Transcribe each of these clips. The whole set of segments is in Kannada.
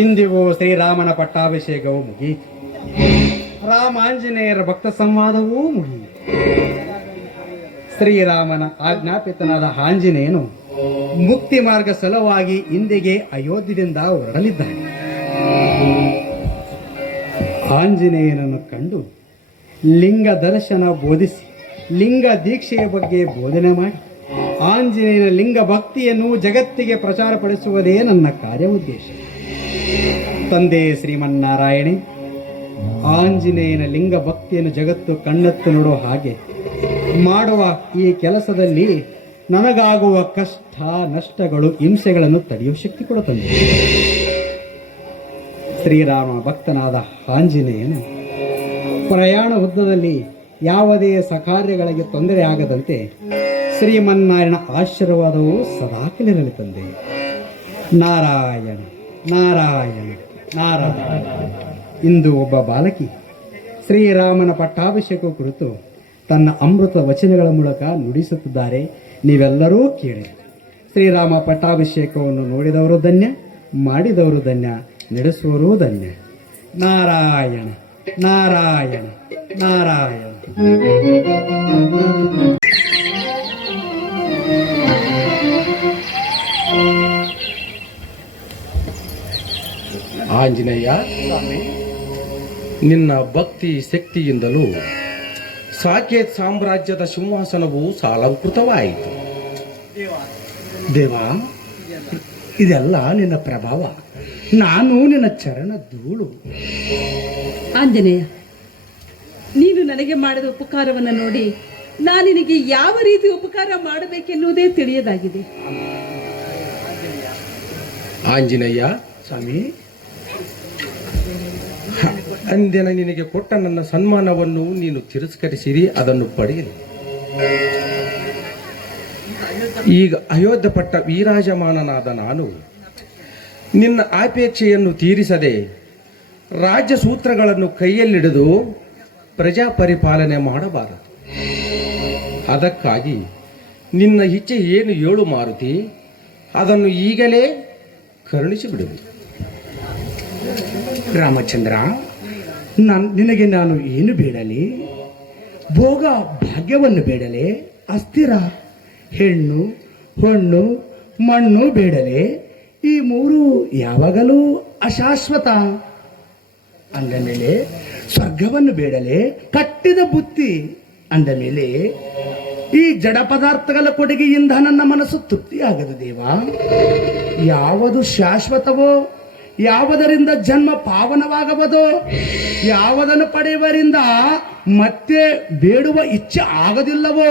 ಇಂದಿಗೂ ಶ್ರೀರಾಮನ ಪಟ್ಟಾಭಿಷೇಕವೂ ಮುಗಿಯಿತು. ರಾಮಾಂಜನೇಯರ ಭಕ್ತ ಸಂವಾದವೂ ಮುಗಿಯಿತು. ಶ್ರೀರಾಮನ ಆಜ್ಞಾಪಿತನಾದ ಆಂಜನೇಯನು ಮುಕ್ತಿ ಮಾರ್ಗ ಸಲುವಾಗಿ ಇಂದಿಗೆ ಅಯೋಧ್ಯದಿಂದ ಹೊರಡಲಿದ್ದಾನೆ. ಆಂಜನೇಯನನ್ನು ಕಂಡು ಲಿಂಗ ದರ್ಶನ ಬೋಧಿಸಿ ಲಿಂಗ ದೀಕ್ಷೆಯ ಬಗ್ಗೆ ಬೋಧನೆ ಮಾಡಿ ಆಂಜನೇಯನ ಲಿಂಗ ಭಕ್ತಿಯನ್ನು ಜಗತ್ತಿಗೆ ಪ್ರಚಾರಪಡಿಸುವುದೇ ನನ್ನ ಕಾರ್ಯ ಉದ್ದೇಶ. ತಂದೆ ಶ್ರೀಮನ್ನಾರಾಯಣೆ, ಆಂಜನೇಯನ ಲಿಂಗ ಭಕ್ತಿಯನ್ನು ಜಗತ್ತು ಕಣ್ಣೆತ್ತು ನೋಡುವ ಹಾಗೆ ಮಾಡುವ ಈ ಕೆಲಸದಲ್ಲಿ ನನಗಾಗುವ ಕಷ್ಟ ನಷ್ಟಗಳು ಹಿಂಸೆಗಳನ್ನು ತಡೆಯುವ ಶಕ್ತಿ ಕೂಡ ತಂದೆ. ಶ್ರೀರಾಮ ಭಕ್ತನಾದ ಆಂಜನೇಯನು ಪ್ರಯಾಣ ಉದ್ದದಲ್ಲಿ ಯಾವುದೇ ಸಕಾರ್ಯಗಳಿಗೆ ತೊಂದರೆ ಆಗದಂತೆ ಶ್ರೀಮನ್ನಾರಾಯಣ ಆಶೀರ್ವಾದವು ಸದಾಕಲಿರಲಿ ತಂದೆ. ನಾರಾಯಣ ನಾರಾಯಣ ನಾರಾಯಣ. ಇಂದು ಒಬ್ಬ ಬಾಲಕಿ ಶ್ರೀರಾಮನ ಪಟ್ಟಾಭಿಷೇಕ ಕುರಿತು ತನ್ನ ಅಮೃತ ವಚನಗಳ ಮೂಲಕ ನುಡಿಸುತ್ತಿದ್ದಾರೆ. ನೀವೆಲ್ಲರೂ ಕೇಳಿ. ಶ್ರೀರಾಮ ಪಟ್ಟಾಭಿಷೇಕವನ್ನು ನೋಡಿದವರು ಧನ್ಯ, ಮಾಡಿದವರು ಧನ್ಯ, ನಡೆಸುವರೂ ಧನ್ಯ. ನಾರಾಯಣ ನಾರಾಯಣ ನಾರಾಯಣ. ಆಂಜನೇಯ, ನಿನ್ನ ಭಕ್ತಿ ಶಕ್ತಿಯಿಂದಲೂ ಸಾಕೇತ್ ಸಾಮ್ರಾಜ್ಯದ ಸಿಂಹಾಸನವು ಸಾಲಂಕೃತವಾಯಿತು. ದೇವ, ಇದೆಲ್ಲ ನಿನ್ನ ಪ್ರಭಾವ. ನಾನು ನಿನ್ನ ಚರಣ ಧೂಳು. ಆಂಜನೇಯ, ನೀನು ನನಗೆ ಮಾಡಿದ ಉಪಕಾರವನ್ನು ನೋಡಿ ನಾನು ನಿನಗೆ ಯಾವ ರೀತಿ ಉಪಕಾರ ಮಾಡಬೇಕೆನ್ನುವುದೇ ತಿಳಿಯದಾಗಿದೆ. ಆಂಜನೇಯ ಸ್ವಾಮಿ, ಅಂದಿನ ನಿನಗೆ ಕೊಟ್ಟ ನನ್ನ ಸನ್ಮಾನವನ್ನು ನೀನು ತಿರಸ್ಕರಿಸಿರಿ, ಅದನ್ನು ಪಡೆಯಲಿ. ಈಗ ಅಯೋಧ್ಯ ಪಟ್ಟ ವಿರಾಜಮಾನನಾದ ನಾನು ನಿನ್ನ ಅಪೇಕ್ಷೆಯನ್ನು ತೀರಿಸದೆ ರಾಜ್ಯ ಸೂತ್ರಗಳನ್ನು ಕೈಯಲ್ಲಿಡಿದು ಪ್ರಜಾ ಪರಿಪಾಲನೆ ಮಾಡಬಾರದು. ಅದಕ್ಕಾಗಿ ನಿನ್ನ ಇಚ್ಛೆ ಏನು ಹೇಳು ಮಾರುತಿ, ಅದನ್ನು ಈಗಲೇ ಕರುಣಿಸಿಬಿಡುವುದು. ರಾಮಚಂದ್ರ, ನಿನಗೆ ನಾನು ಏನು ಬೇಡಲಿ? ಭೋಗ ಭಾಗ್ಯವನ್ನು ಬೇಡಲೆ? ಅಸ್ಥಿರ ಹೆಣ್ಣು ಹೊಣ್ಣು ಮಣ್ಣು ಬೇಡಲೆ? ಈ ಮೂರು ಯಾವಾಗಲೂ ಅಶಾಶ್ವತ ಅಂದ ಮೇಲೆ ಸ್ವರ್ಗವನ್ನು ಬೇಡಲೆ? ಕಟ್ಟಿದ ಬುತ್ತಿ ಅಂದ ಮೇಲೆ ಈ ಜಡ ಪದಾರ್ಥಗಳ ಕೊಡುಗೆಯಿಂದ ನನ್ನ ಮನಸ್ಸು ತೃಪ್ತಿಯಾಗದು ದೇವ. ಯಾವುದು ಶಾಶ್ವತವೋ, ಯಾವುದರಿಂದ ಜನ್ಮ ಪಾವನವಾಗಬಹುದೋ, ಯಾವುದನ್ನು ಪಡೆಯುವರಿಂದ ಮತ್ತೆ ಬೇಡುವ ಇಚ್ಛೆ ಆಗದಿಲ್ಲವೋ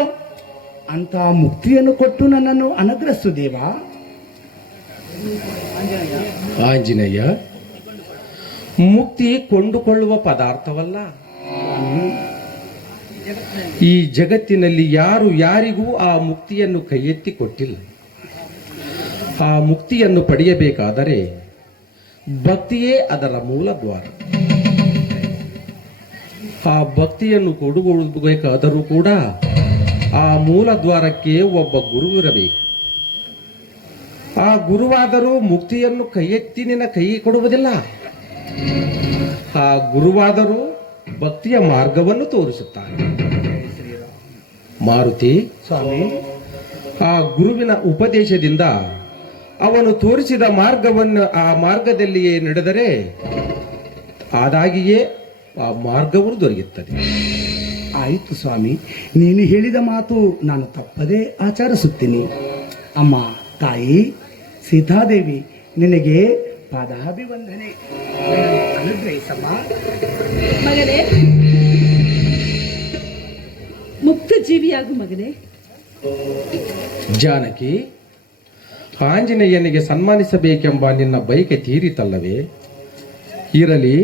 ಅಂತ ಮುಕ್ತಿಯನ್ನು ಕೊಟ್ಟು ನನ್ನನ್ನು ಅನುಗ್ರಹಿಸು ದೇವ. ಆಂಜನೇಯ, ಮುಕ್ತಿ ಕೊಂಡುಕೊಳ್ಳುವ ಪದಾರ್ಥವಲ್ಲ. ಈ ಜಗತ್ತಿನಲ್ಲಿ ಯಾರು ಯಾರಿಗೂ ಆ ಮುಕ್ತಿಯನ್ನು ಕೈ ಎತ್ತಿ ಕೊಟ್ಟಿಲ್ಲ. ಆ ಮುಕ್ತಿಯನ್ನು ಪಡೆಯಬೇಕಾದರೆ ಭಕ್ತಿಯೇ ಅದರ ಮೂಲ ದ್ವಾರ. ಆ ಭಕ್ತಿಯನ್ನು ಕೊಡುಗೊಳ್ಳಬೇಕಾದರೂ ಕೂಡ ಆ ಮೂಲ ದ್ವಾರಕ್ಕೆ ಒಬ್ಬ ಗುರುವಿರಬೇಕು. ಆ ಗುರುವಾದರೂ ಮುಕ್ತಿಯನ್ನು ಕೈ ಎತ್ತಿ ನಿನ್ನ ಕೈ ಕೊಡುವುದಿಲ್ಲ. ಆ ಗುರುವಾದರೂ ಭಕ್ತಿಯ ಮಾರ್ಗವನ್ನು ತೋರಿಸುತ್ತಾನೆ. ಮಾರುತಿ, ಸ್ವಾಮಿ, ಆ ಗುರುವಿನ ಉಪದೇಶದಿಂದ ಅವನು ತೋರಿಸಿದ ಮಾರ್ಗವನ್ನು ಆ ಮಾರ್ಗದಲ್ಲಿಯೇ ನಡೆದರೆ ಆದಾಗಿಯೇ ಆ ಮಾರ್ಗವು ದೊರೆಯುತ್ತದೆ. ಆಯಿತು ಸ್ವಾಮಿ, ನೀನು ಹೇಳಿದ ಮಾತು ನಾನು ತಪ್ಪದೇ ಆಚರಿಸುತ್ತೀನಿ. ಅಮ್ಮ, ತಾಯಿ ಸೀತಾದೇವಿ, ನಿನಗೆ ಪಾದಾಭಿವಂದನೆ. ಅನುಗ್ರಹಿಸಮ್ಮ. ಮಗನೇ, ಮುಕ್ತ ಜೀವಿಯಾಗು ಮಗನೇ. ಜಾನಕಿ, ಆಂಜನೇಯನಿಗೆ ಸನ್ಮಾನಿಸಬೇಕೆಂಬ ನಿನ್ನ ಬಯಕೆ ತೀರಿತಲ್ಲವೇ? ಇರಲಿ,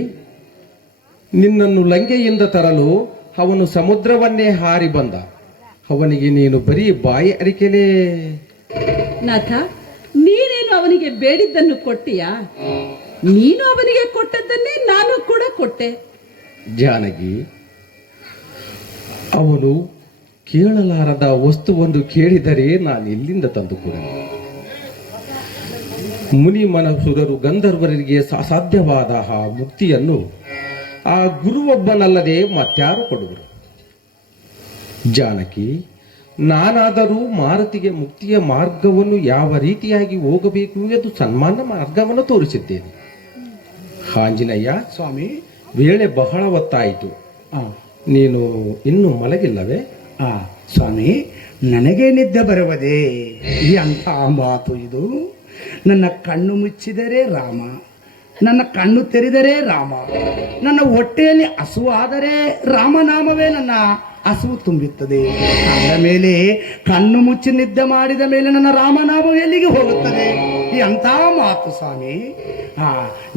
ನಿನ್ನನ್ನು ಲಂಕೆಯಿಂದ ತರಲು ಅವನು ಸಮುದ್ರವನ್ನೇ ಹಾರಿ ಬಂದ. ಅವನಿಗೆ ನೀನು ಬರೀ ಬಾಯಿ ಅರಿಕೆಲೇ. ನಾಥ, ನೀನೇನು ಅವನಿಗೆ ಬೇಡಿದ್ದನ್ನು ಕೊಟ್ಟಿಯಾ? ನೀನು ಅವನಿಗೆ ಕೊಟ್ಟದ್ದನ್ನೇ ನಾನು ಕೂಡ ಕೊಟ್ಟೆ. ಜಾನಕಿ, ಅವನು ಕೇಳಲಾರದ ವಸ್ತುವೊಂದು ಕೇಳಿದರೆ ನಾನು ಎಲ್ಲಿಂದ ತಂದುಕೊಡಲಿ? ಮುನಿ ಮನಸುರರು ಗಂಧರ್ವರಿಗೆ ಸಾಧ್ಯವಾದ ಆ ಮುಕ್ತಿಯನ್ನು ಆ ಗುರುವೊಬ್ಬನಲ್ಲದೆ ಮತ್ಯಾರು ಕೊಡುವರು? ಜಾನಕಿ, ನಾನಾದರೂ ಮಾರುತಿಗೆ ಮುಕ್ತಿಯ ಮಾರ್ಗವನ್ನು ಯಾವ ರೀತಿಯಾಗಿ ಹೋಗಬೇಕು ಎಂದು ಸನ್ಮಾನ ಮಾರ್ಗವನ್ನು ತೋರಿಸಿದ್ದೇನೆ. ಆಂಜನೇಯ ಸ್ವಾಮಿ, ವೇಳೆ ಬಹಳ ಹೊತ್ತಾಯಿತು. ಆ, ನೀನು ಇನ್ನೂ ಮಲಗಿಲ್ಲವೇ? ಆ, ಸ್ವಾಮಿ, ನನಗೆ ನಿದ್ದೆ ಬರುವುದೇ? ಎಂಥ ಮಾತು ಇದು! ನನ್ನ ಕಣ್ಣು ಮುಚ್ಚಿದರೆ ರಾಮ, ನನ್ನ ಕಣ್ಣು ತೆರೆದರೆ ರಾಮ, ನನ್ನ ಹೊಟ್ಟೆಯಲ್ಲಿ ಹಸುವಾದರೆ ರಾಮನಾಮವೇ ನನ್ನ ಹಸುವು ತುಂಬುತ್ತದೆ. ಆದ ಮೇಲೆ ಕಣ್ಣು ಮುಚ್ಚಿ ನಿದ್ದೆ ಮಾಡಿದ ಮೇಲೆ ನನ್ನ ರಾಮನಾಮ ಎಲ್ಲಿಗೆ ಹೋಗುತ್ತದೆ? ಎಂಥ ಮಾತು ಸ್ವಾಮಿ!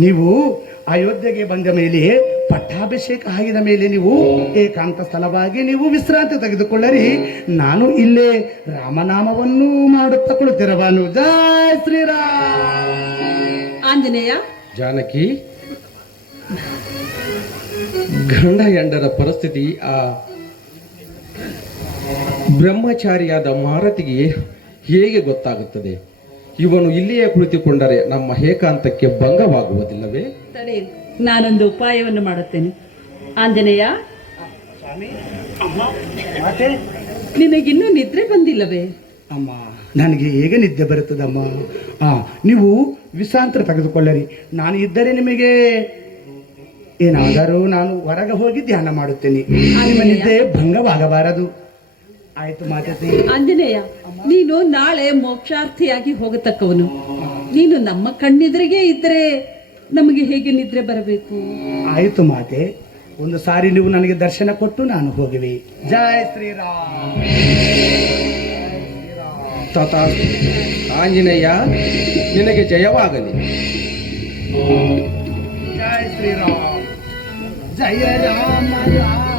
ನೀವು ಅಯೋಧ್ಯೆಗೆ ಬಂದ ಮೇಲೆ, ಪಟ್ಟಾಭಿಷೇಕ ಆಗಿದ ಮೇಲೆ ನೀವು ಏಕಾಂತ ಸ್ಥಳವಾಗಿ ನೀವು ವಿಶ್ರಾಂತಿ ತೆಗೆದುಕೊಳ್ಳರಿ. ನಾನು ಇಲ್ಲೇ ರಾಮನಾಮವನ್ನು ಮಾಡುತ್ತಾ ಕುಳಿತಿರಬಾನು. ಜೈ ಶ್ರೀರಾಮ್. ಆಂಜನೇಯ, ಜಾನಕಿ, ಗಂಡ ಹೆಂಡರ ಪರಿಸ್ಥಿತಿ ಆ ಬ್ರಹ್ಮಚಾರಿಯಾದ ಮಾರುತಿಗೆ ಹೇಗೆ ಗೊತ್ತಾಗುತ್ತದೆ? ಇವನು ಇಲ್ಲಿಯೇ ಕುಳಿತುಕೊಂಡರೆ ನಮ್ಮ ಏಕಾಂತಕ್ಕೆ ಭಂಗವಾಗುವುದಿಲ್ಲವೇ? ತಡೆ, ನಾನೊಂದು ಉಪಾಯವನ್ನು ಮಾಡುತ್ತೇನೆ. ಆಂಜನೇಯ, ನಿನಗಿನ್ನೂ ನಿದ್ರೆ ಬಂದಿಲ್ಲವೇ? ಅಮ್ಮ, ನನಗೆ ಹೇಗೆ ನಿದ್ದೆ ಬರುತ್ತದಮ್ಮ? ನೀವು ವಿಶ್ರಾಂತಿ ತೆಗೆದುಕೊಳ್ಳರಿ. ನಾನು ಇದ್ದರೆ ನಿಮಗೆ ಏನಾದರೂ ನಾನು ಹೊರಗೆ ಹೋಗಿ ಧ್ಯಾನ ಮಾಡುತ್ತೇನೆ. ನಿಮ್ಮ ನಿದ್ದೆ ಭಂಗವಾಗಬಾರದು. ಆಯ್ತು ಮಾತತಿ. ಆಂಜನೇಯ, ನೀನು ನಾಳೆ ಮೋಕ್ಷಾರ್ಥಿಯಾಗಿ ಹೋಗತಕ್ಕವನು. ನೀನು ನಮ್ಮ ಕಣ್ಣೆದುರಿಗೆ ಇದ್ದರೆ ನಮಗೆ ಹೇಗೆ ನಿದ್ರೆ ಬರಬೇಕು? ಆಯಿತು ಮಾತೆ, ಒಂದು ಸಾರಿ ನೀವು ನನಗೆ ದರ್ಶನ ಕೊಟ್ಟು ನಾನು ಹೋಗುವೆ. ಜೈ ಶ್ರೀರಾಮ್. ತಥಾಸ್ತು. ಆಂಜನೇಯ, ನಿನಗೆ ಜಯವಾಗಲಿ. ಜೈ ಶ್ರೀರಾಮ್. ಜಯ ರಾಮ ರಾಮ,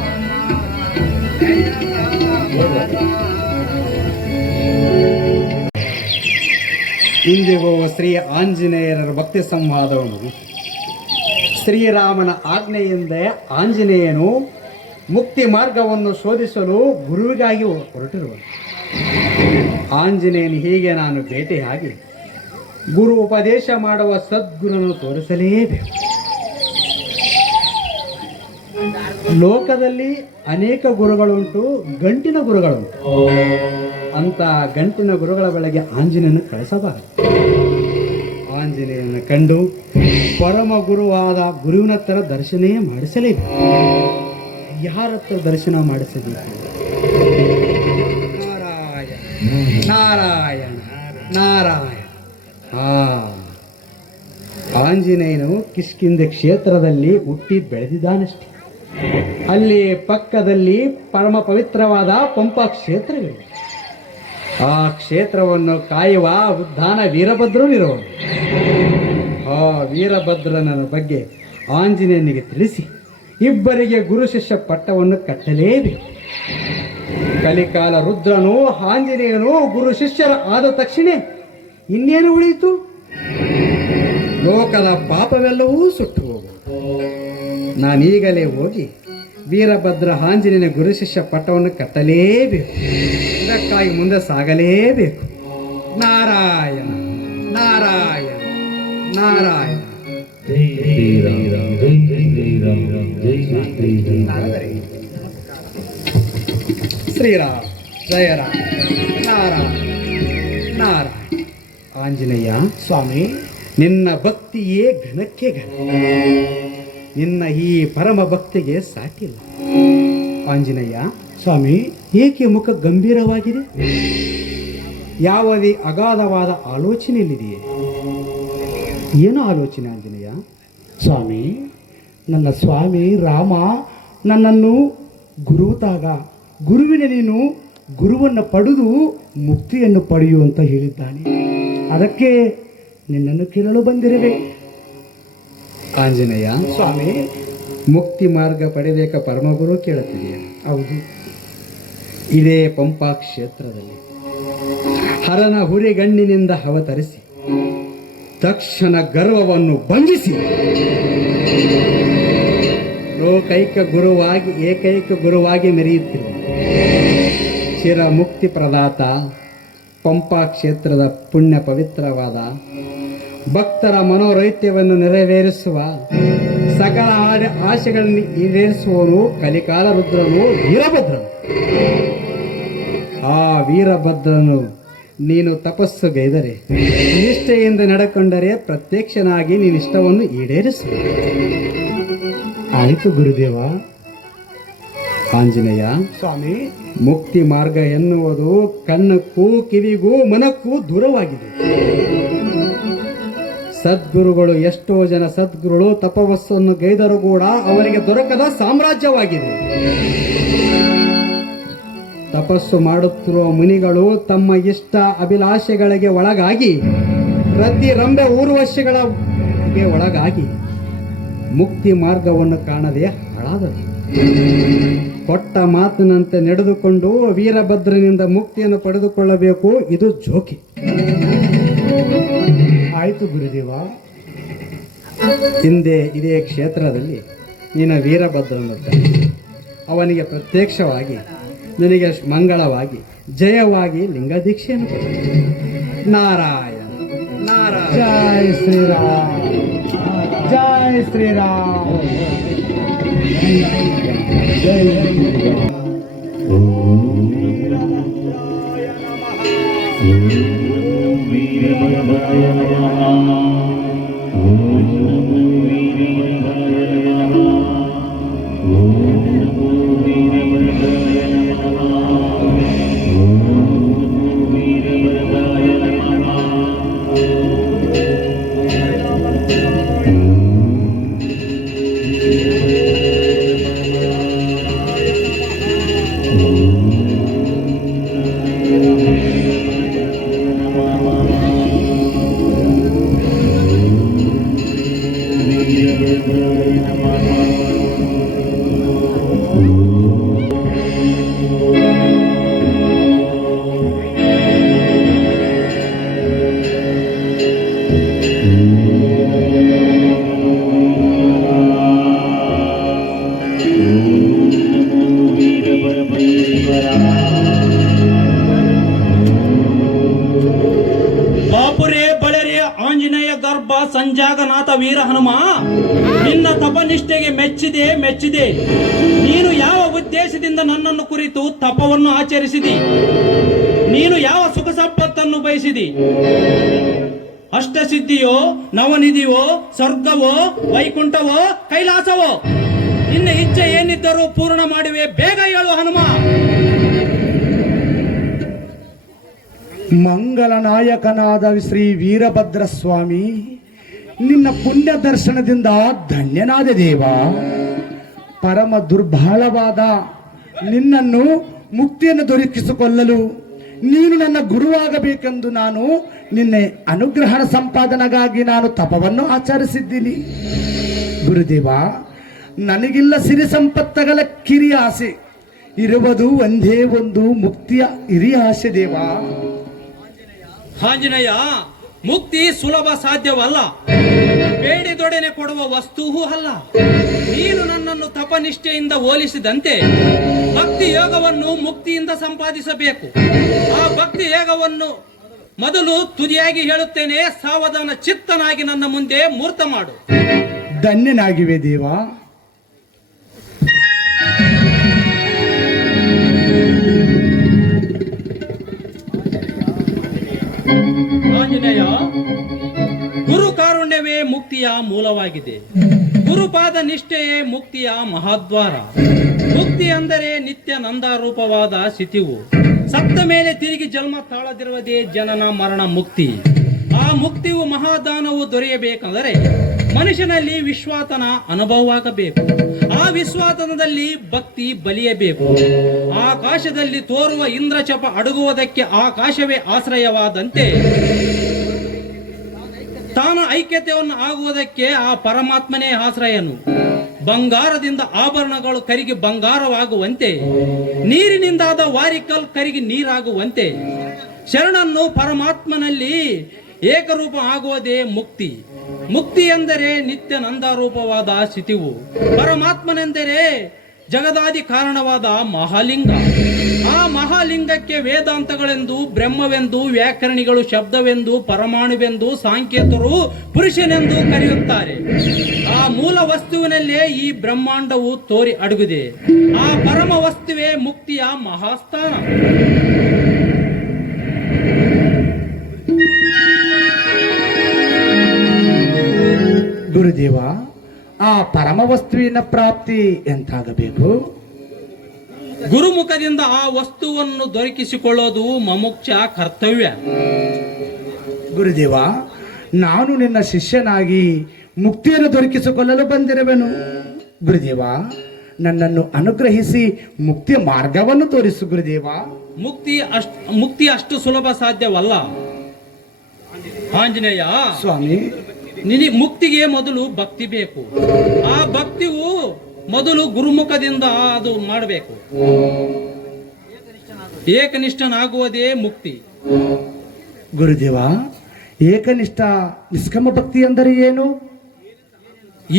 ಜಯ ರಾಮ ರಾಮ. ಇಂದಿಗೂ ಶ್ರೀ ಆಂಜನೇಯರ ಭಕ್ತಿ ಸಂವಾದವನ್ನು ಶ್ರೀರಾಮನ ಆಜ್ಞೆಯಿಂದ ಆಂಜನೇಯನು ಮುಕ್ತಿ ಮಾರ್ಗವನ್ನು ಶೋಧಿಸಲು ಗುರುವಿಗಾಗಿ ಹೊರಟಿರುವನು. ಆಂಜನೇಯನು ಹೀಗೆ ನಾನು ಭೇಟಿಯಾಗಿ ಗುರು ಉಪದೇಶ ಮಾಡುವ ಸದ್ಗುರುವನ್ನು ತೋರಿಸಲೇಬೇಕು. ಲೋಕದಲ್ಲಿ ಅನೇಕ ಗುರುಗಳುಂಟು, ಗಂಟಿನ ಗುರುಗಳುಂಟು. ಅಂತ ಗಂಟಿನ ಗುರುಗಳ ಬಳಿಗೆ ಆಂಜನೇಯನ ಕಳಿಸಬಾರದು. ಆಂಜನೇಯನ ಕಂಡು ಪರಮ ಗುರುವಾದ ಗುರುವಿನ ಹತ್ರ ದರ್ಶನೇ ಮಾಡಿಸಲೇಬೇಕು. ಯಾರ ಹತ್ರ ದರ್ಶನ ಮಾಡಿಸಬೇಕು? ನಾರಾಯಣ ನಾರಾಯಣ ನಾರಾಯಣ. ಆಂಜನೇಯನು ಕಿಷ್ಕಿಂದೆ ಕ್ಷೇತ್ರದಲ್ಲಿ ಹುಟ್ಟಿ ಬೆಳೆದಿದ್ದಾನಷ್ಟೆ. ಅಲ್ಲಿ ಪಕ್ಕದಲ್ಲಿ ಪರಮ ಪವಿತ್ರವಾದ ಪಂಪಾ ಕ್ಷೇತ್ರವಿದೆ. ಆ ಕ್ಷೇತ್ರವನ್ನು ಕಾಯುವ ಉದ್ಧಾನ ವೀರಭದ್ರನಿರುವನು. ಆ ವೀರಭದ್ರನ ಬಗ್ಗೆ ಆಂಜನೇಯನಿಗೆ ತಿಳಿಸಿ ಇಬ್ಬರಿಗೆ ಗುರು ಶಿಷ್ಯ ಪಟ್ಟವನ್ನು ಕಟ್ಟಲೇಬೇಕು. ಕಲಿಕಾಲ ರುದ್ರನು ಆಂಜನೇಯನು ಗುರು ಶಿಷ್ಯರ ಆದ ತಕ್ಷಣ ಇನ್ನೇನು ಉಳಿಯಿತು? ಲೋಕದ ಪಾಪವೆಲ್ಲವೂ ಸುಟ್ಟು ಹೋಗುವುದು. ನಾನೀಗಲೇ ಹೋಗಿ ವೀರಭದ್ರ ಆಂಜನೇಯನ ಗುರು ಶಿಷ್ಯ ಪಟ್ಟವನ್ನು ಕಟ್ಟಲೇಬೇಕು. ಇದಕ್ಕಾಗಿ ಮುಂದೆ ಸಾಗಲೇಬೇಕು. ನಾರಾಯಣ ನಾರಾಯಣ. ಶ್ರೀರಾಮ್ ಜಯ ರಾಮ್. ನಾರಾಯಣ ನಾರಾಯಣ. ಆಂಜನೇಯ ಸ್ವಾಮಿ, ನಿನ್ನ ಭಕ್ತಿಯೇ ಘನಕ್ಕೆ ಘನ. ನಿನ್ನ ಈ ಪರಮ ಭಕ್ತಿಗೆ ಸಾಟಿಲ್ಲ. ಆಂಜನೇಯ ಸ್ವಾಮಿ, ಏಕೆ ಮುಖ ಗಂಭೀರವಾಗಿದೆ? ಯಾವುದೇ ಅಗಾಧವಾದ ಆಲೋಚನೆಯಲ್ಲಿದೆಯೇ? ಏನು ಆಲೋಚನೆ ಆಂಜನೇಯ? ಸ್ವಾಮಿ, ನನ್ನ ಸ್ವಾಮಿ ರಾಮ ನನ್ನನ್ನು ಗುರುತಾಗ ಗುರುವಿನ ನೀನು ಗುರುವನ್ನು ಪಡೆದು ಮುಕ್ತಿಯನ್ನು ಪಡೆಯು ಅಂತ ಹೇಳಿದ್ದಾನೆ. ಅದಕ್ಕೆ ನಿನ್ನನ್ನು ಕೇಳಲು ಬಂದಿರಬೇಕು. ಆಂಜನೇಯ, ಸ್ವಾಮಿ, ಮುಕ್ತಿ ಮಾರ್ಗ ಪಡೆಬೇಕ ಪರಮಗುರು ಕೇಳುತ್ತಿದೆಯಾ? ಹೌದು. ಇದೇ ಪಂಪಾ ಕ್ಷೇತ್ರದಲ್ಲಿ ಹರನ ಹುರಿಗಣ್ಣಿನಿಂದ ಅವತರಿಸಿ ತಕ್ಷಣ ಗರ್ವವನ್ನು ಭಂಗಿಸಿ ಲೋಕೈಕ ಗುರುವಾಗಿ ಏಕೈಕ ಗುರುವಾಗಿ ಮೆರೆಯುತ್ತಿರುವ ಚಿರ ಮುಕ್ತಿ ಪ್ರದಾತ ಪಂಪಾ ಕ್ಷೇತ್ರದ ಪುಣ್ಯ ಪವಿತ್ರವಾದ ಭಕ್ತರ ಮನೋರೈತ್ಯವನ್ನು ನೆರವೇರಿಸುವ ಸಕಲ ಆಶೆಗಳನ್ನು ಈಡೇರಿಸುವವನು ಕಲಿಕಾಲ ರುದ್ರನು ವೀರಭದ್ರನು. ಆ ವೀರಭದ್ರನು ನೀನು ತಪಸ್ಸು ಗೈದರೆ ನಿಷ್ಠೆಯಿಂದ ನಡ್ಕೊಂಡರೆ ಪ್ರತ್ಯಕ್ಷನಾಗಿ ನೀನಿಷ್ಟವನ್ನು ಈಡೇರಿಸು. ಆಯಿತು ಗುರುದೇವ. ಆಂಜನೇಯ, ಸ್ವಾಮಿ, ಮುಕ್ತಿ ಮಾರ್ಗ ಎನ್ನುವುದು ಕಣ್ಣಕ್ಕೂ ಕಿವಿಗೂ ಮನಕ್ಕೂ ದೂರವಾಗಿದೆ. ಸದ್ಗುರುಗಳು ಎಷ್ಟೋ ಜನ ಸದ್ಗುರುಗಳು ತಪಸ್ಸನ್ನು ಗೈದರೂ ಕೂಡ ಅವರಿಗೆ ದೊರಕದ ಸಾಮ್ರಾಜ್ಯವಾಗಿದೆ. ತಪಸ್ಸು ಮಾಡುತ್ತಿರುವ ಮುನಿಗಳು ತಮ್ಮ ಇಷ್ಟ ಅಭಿಲಾಷೆಗಳಿಗೆ ಒಳಗಾಗಿ ಪ್ರತಿ ರಂಬೆ ಊರ್ವಶಿಗಳಿಗೆ ಒಳಗಾಗಿ ಮುಕ್ತಿ ಮಾರ್ಗವನ್ನು ಕಾಣದೆ ಹಾಳಾದರು. ಕೊಟ್ಟ ಮಾತಿನಂತೆ ನಡೆದುಕೊಂಡು ವೀರಭದ್ರನಿಂದ ಮುಕ್ತಿಯನ್ನು ಪಡೆದುಕೊಳ್ಳಬೇಕು. ಇದು ಜೋಕಿ. ಆಯಿತು ಗುರುದೇವ. ಹಿಂದೆ ಇದೇ ಕ್ಷೇತ್ರದಲ್ಲಿ ನೀನು ವೀರಭದ್ರನದ್ದ. ಅವನಿಗೆ ಪ್ರತ್ಯಕ್ಷವಾಗಿ ನಿನಗೆ ಮಂಗಳವಾಗಿ ಜಯವಾಗಿ ಲಿಂಗ ದೀಕ್ಷೆಯನ್ನು ಕೊಡು. ನಾರಾಯಣ ನಾರಾಯಣ. ಜೈ ಶ್ರೀರಾಮ್, ಜೈ ಶ್ರೀರಾಮ್. ಬಾಪುರೇ ಬಳರೆ ಆಂಜನೇಯ ಗರ್ಭ ಸಂಜಾಗನಾಥ ವೀರ ಹನುಮ, ನಿನ್ನ ತಪನಿಷ್ಠೆಗೆ ಮೆಚ್ಚಿದೆ. ನೀನು ಯಾವ ಉದ್ದೇಶದಿಂದ ನನ್ನನ್ನು ಕುರಿತು ತಪವನ್ನು ಆಚರಿಸಿದಿ? ನೀನು ಯಾವ ಸುಖ ಸಂಪತ್ತನ್ನು ಬಯಸಿದಿ? ಅಷ್ಟಸಿದ್ಧಿಯೋ, ನವನಿಧಿಯೋ, ಸ್ವರ್ಗವೋ, ವೈಕುಂಠವೋ, ಕೈಲಾಸವೋ? ನಿನ್ನ ಇಚ್ಛೆ ಏನಿದ್ದರೂ ಪೂರ್ಣ ಮಾಡುವೆ. ಬೇಗ ಹೇಳು ಹನುಮ. ಮಂಗಲ ನಾಯಕನಾದ ಶ್ರೀ ವೀರಭದ್ರ ಸ್ವಾಮಿ, ನಿನ್ನ ಪುಣ್ಯ ದರ್ಶನದಿಂದ ಧನ್ಯನಾದ ದೇವ. ಪರಮ ದುರ್ಬಲವಾದ ನಿನ್ನನ್ನು ಮುಕ್ತಿಯನ್ನು ದೊರಕಿಸಿಕೊಳ್ಳಲು ನೀನು ನನ್ನ ಗುರುವಾಗಬೇಕೆಂದು ನಾನು ನಿನ್ನೆ ಅನುಗ್ರಹಣ ಸಂಪಾದನೆಗಾಗಿ ನಾನು ತಪವನ್ನು ಆಚರಿಸಿದ್ದೀನಿ. ಗುರುದೇವ, ನನಗಿಲ್ಲ ಸಿರಿ ಸಂಪತ್ತಗಳ ಕಿರಿಯ ಆಸೆ, ಇರುವುದು ಒಂದೇ ಒಂದು ಮುಕ್ತಿಯ ಹಿರಿಯ ಆಸೆ ದೇವ. ಆಂಜನೇಯ, ಮುಕ್ತಿ ಸುಲಭ ಸಾಧ್ಯವಲ್ಲ, ಬೇಡಿದೊಡನೆ ಕೊಡುವ ವಸ್ತುವೂ ಅಲ್ಲ. ನೀನು ನನ್ನನ್ನು ತಪನಿಷ್ಠೆಯಿಂದ ಹೋಲಿಸಿದಂತೆ ಭಕ್ತಿ ಯೋಗವನ್ನು ಮುಕ್ತಿಯಿಂದ ಸಂಪಾದಿಸಬೇಕು. ಆ ಭಕ್ತಿ ಯೋಗವನ್ನು ಮೊದಲು ತುದಿಯಾಗಿ ಹೇಳುತ್ತೇನೆ, ಸಾವಧಾನ ಚಿತ್ತನಾಗಿ ನನ್ನ ಮುಂದೆ ಮೂರ್ತ ಮಾಡು. ಧನ್ಯನಾಗಿವೆ ದೇವ. ಆಂಜನೇಯ, ಗುರು ಕಾರುಣ್ಯವೇ ಮುಕ್ತಿಯ ಮೂಲವಾಗಿದೆ. ಗುರುಪಾದ ನಿಷ್ಠೆಯೇ ಮುಕ್ತಿಯ ಮಹಾದ್ವಾರ. ಮುಕ್ತಿ ಅಂದರೆ ನಿತ್ಯ ನಂದಾರೂಪವಾದ ಸ್ಥಿತಿವು. ಸತ್ತ ಮೇಲೆ ತಿರುಗಿ ಜನ್ಮ ತಾಳದಿರುವುದೇ ಜನನ ಮರಣ ಮುಕ್ತಿ. ಆ ಮುಕ್ತಿಯು ಮಹಾದಾನವು ದೊರೆಯಬೇಕೆಂದರೆ ಮನುಷ್ಯನಲ್ಲಿ ವಿಶ್ವಾತನ ಅನುಭವವಾಗಬೇಕು. ಆ ವಿಶ್ವಾತನದಲ್ಲಿ ಭಕ್ತಿ ಬಲಿಯಬೇಕು. ಆಕಾಶದಲ್ಲಿ ತೋರುವ ಇಂದ್ರಚಪ ಅಡಗುವುದಕ್ಕೆ ಆಕಾಶವೇ ಆಶ್ರಯವಾದಂತೆ ತಾನು ಐಕ್ಯತೆಯನ್ನು ಆಗುವುದಕ್ಕೆ ಆ ಪರಮಾತ್ಮನೇ ಆಶ್ರಯನು. ಬಂಗಾರದಿಂದ ಆಭರಣಗಳು ಕರಿಗೆ ಬಂಗಾರವಾಗುವಂತೆ, ನೀರಿನಿಂದಾದ ವಾರಿಕಲ್ ಕರಿಗೆ ನೀರಾಗುವಂತೆ ಶರಣನ್ನು ಪರಮಾತ್ಮನಲ್ಲಿ ಏಕರೂಪ ಆಗುವುದೇ ಮುಕ್ತಿ. ಮುಕ್ತಿ ಎಂದರೆ ನಿತ್ಯ ನಂದಾರೂಪವಾದ ಸ್ಥಿತಿವು. ಪರಮಾತ್ಮನೆಂದರೆ ಜಗದಾದಿ ಕಾರಣವಾದ ಮಹಾಲಿಂಗ. ಆ ಮಹಾಲಿಂಗಕ್ಕೆ ವೇದಾಂತಗಳೆಂದು, ಬ್ರಹ್ಮವೆಂದು, ವ್ಯಾಕರಣಿಗಳು ಶಬ್ದವೆಂದು, ಪರಮಾಣುವೆಂದು, ಸಾಂಕೇತರು ಪುರುಷನೆಂದು ಕರೆಯುತ್ತಾರೆ. ಆ ಮೂಲ ವಸ್ತುವಿನಲ್ಲೇ ಈ ಬ್ರಹ್ಮಾಂಡವು ತೋರಿ ಅಡಗಿದೆ. ಆ ಪರಮ ವಸ್ತುವೇ ಮುಕ್ತಿಯ ಮಹಾಸ್ಥಾನ. ಗುರುದೇವ, ಆ ಪರಮ ವಸ್ತುವಿನ ಪ್ರಾಪ್ತಿ ಎಂತಾಗಬೇಕು? ಗುರುಮುಖದಿಂದ ಆ ವಸ್ತುವನ್ನು ದೊರಕಿಸಿಕೊಳ್ಳೋದು ಮಮುಕ್ಷ ಕರ್ತವ್ಯ. ಗುರುದೇವ, ನಾನು ನಿನ್ನ ಶಿಷ್ಯನಾಗಿ ಮುಕ್ತಿಯನ್ನು ದೊರಕಿಸಿಕೊಳ್ಳಲು ಬಂದಿರುವೆನು. ಗುರುದೇವ, ನನ್ನನ್ನು ಅನುಗ್ರಹಿಸಿ ಮುಕ್ತಿಯ ಮಾರ್ಗವನ್ನು ತೋರಿಸು ಗುರುದೇವ. ಮುಕ್ತಿ ಅಷ್ಟು ಸುಲಭ ಸಾಧ್ಯವಲ್ಲ ಆಂಜನೇಯ. ಸ್ವಾಮಿ, ಮುಕ್ತಿಗೆ ಮೊದಲು ಭಕ್ತಿ ಬೇಕು. ಆ ಭಕ್ತಿಯು ಮೊದಲು ಗುರುಮುಖದಿಂದ ಅದು ಮಾಡಬೇಕು. ಏಕನಿಷ್ಠನಾಗುವುದೇ ಮುಕ್ತಿ. ಗುರುದೇವ, ಏಕನಿಷ್ಠ ನಿಷ್ಕಮ ಭಕ್ತಿ ಅಂದರೆ ಏನು?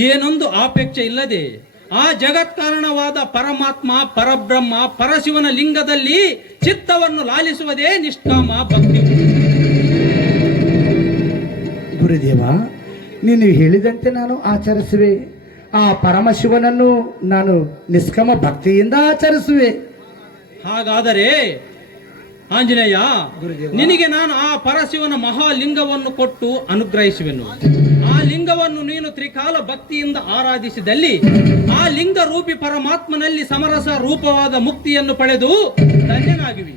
ಏನೊಂದು ಆಪೇಕ್ಷೆ ಇಲ್ಲದೆ ಆ ಜಗತ್ಕಾರಣವಾದ ಪರಮಾತ್ಮ, ಪರಬ್ರಹ್ಮ, ಪರಶಿವನ ಲಿಂಗದಲ್ಲಿ ಚಿತ್ತವನ್ನು ಲಾಲಿಸುವುದೇ ನಿಷ್ಕಾಮ ಭಕ್ತಿ. ಗುರುದೇವ, ನೀನು ಹೇಳಿದಂತೆ ನಾನು ಆಚರಿಸುವೆ. ಆ ಪರಮಶಿವನನ್ನು ನಾನು ನಿಷ್ಕಮ ಭಕ್ತಿಯಿಂದ ಆಚರಿಸುವೆ. ಹಾಗಾದರೆ ಆಂಜನೇಯ, ನಿನಗೆ ನಾನು ಆ ಪರಶಿವನ ಮಹಾಲಿಂಗವನ್ನು ಕೊಟ್ಟು ಅನುಗ್ರಹಿಸುವೆನು. ಆ ಲಿಂಗವನ್ನು ನೀನು ತ್ರಿಕಾಲ ಭಕ್ತಿಯಿಂದ ಆರಾಧಿಸಿದಲ್ಲಿ ಆ ಲಿಂಗ ರೂಪಿ ಪರಮಾತ್ಮನಲ್ಲಿ ಸಮರಸ ರೂಪವಾದ ಮುಕ್ತಿಯನ್ನು ಪಡೆದು ಧನ್ಯನಾಗಿವಿ.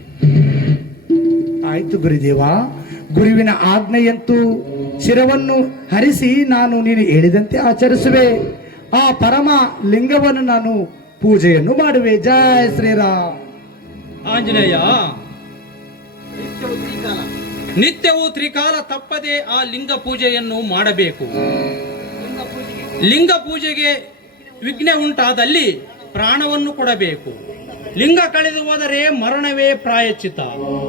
ಆಯ್ತು ಗುರುದೇವ, ಗುರುವಿನ ಆಜ್ಞೆಯಂತೂ ಶಿರವನ್ನು ಹರಿಸಿ ನಾನು ನೀನು ಹೇಳಿದಂತೆ ಆಚರಿಸುವೆ. ಆ ಪರಮ ಲಿಂಗವನ್ನು ನಾನು ಪೂಜೆಯನ್ನು ಮಾಡುವೆ. ಜಯ ಶ್ರೀರಾಮ್. ಆಂಜನೇಯ, ನಿತ್ಯವೂ ತ್ರಿಕಾಲ ತಪ್ಪದೆ ಆ ಲಿಂಗ ಪೂಜೆಯನ್ನು ಮಾಡಬೇಕು. ಲಿಂಗ ಪೂಜೆಗೆ ವಿಘ್ನ ಉಂಟಾದಲ್ಲಿ ಪ್ರಾಣವನ್ನು ಕೊಡಬೇಕು. ಲಿಂಗ ಕಳೆದು ಹೋದರೆ ಮರಣವೇ ಪ್ರಾಯಶ್ಚಿತ.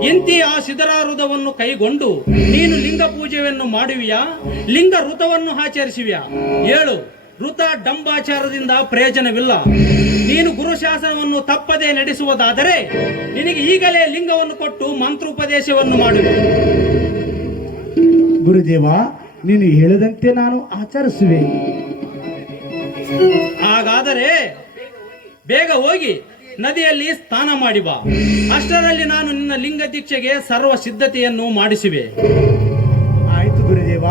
ಇಂತಿ ಆ ಸಿದ್ಧರಾರುಧವನ್ನು ಕೈಗೊಂಡು ನೀನು ಲಿಂಗ ಪೂಜೆಯನ್ನು ಮಾಡುವಿಯಾ? ಲಿಂಗ ಋತವನ್ನು ಆಚರಿಸುವಿಯಾ? ಹೇಳು. ಋತ ಡಂಬಾಚಾರದಿಂದ ಪ್ರಯೋಜನವಿಲ್ಲ. ನೀನು ಗುರುಶಾಸನವನ್ನು ತಪ್ಪದೆ ನಡೆಸುವುದಾದರೆ ನಿನಗೆ ಈಗಲೇ ಲಿಂಗವನ್ನು ಕೊಟ್ಟು ಮಂತ್ರೋಪದೇಶವನ್ನು ಮಾಡುವೆ. ಗುರುದೇವ, ನೀನು ಹೇಳಿದಂತೆ ನಾನು ಆಚರಿಸುವೆ. ಹಾಗಾದರೆ ಬೇಗ ಹೋಗಿ ನದಿಯಲ್ಲಿ ಸ್ನಾನ ಮಾಡಿ ಬಾ. ಅಷ್ಟರಲ್ಲಿ ನಾನು ನಿನ್ನ ಲಿಂಗ ದೀಕ್ಷೆಗೆ ಸರ್ವ ಸಿದ್ಧತೆಯನ್ನು ಮಾಡಿಸುವೆ. ಆಯ್ತು ಗುರುದೇವ.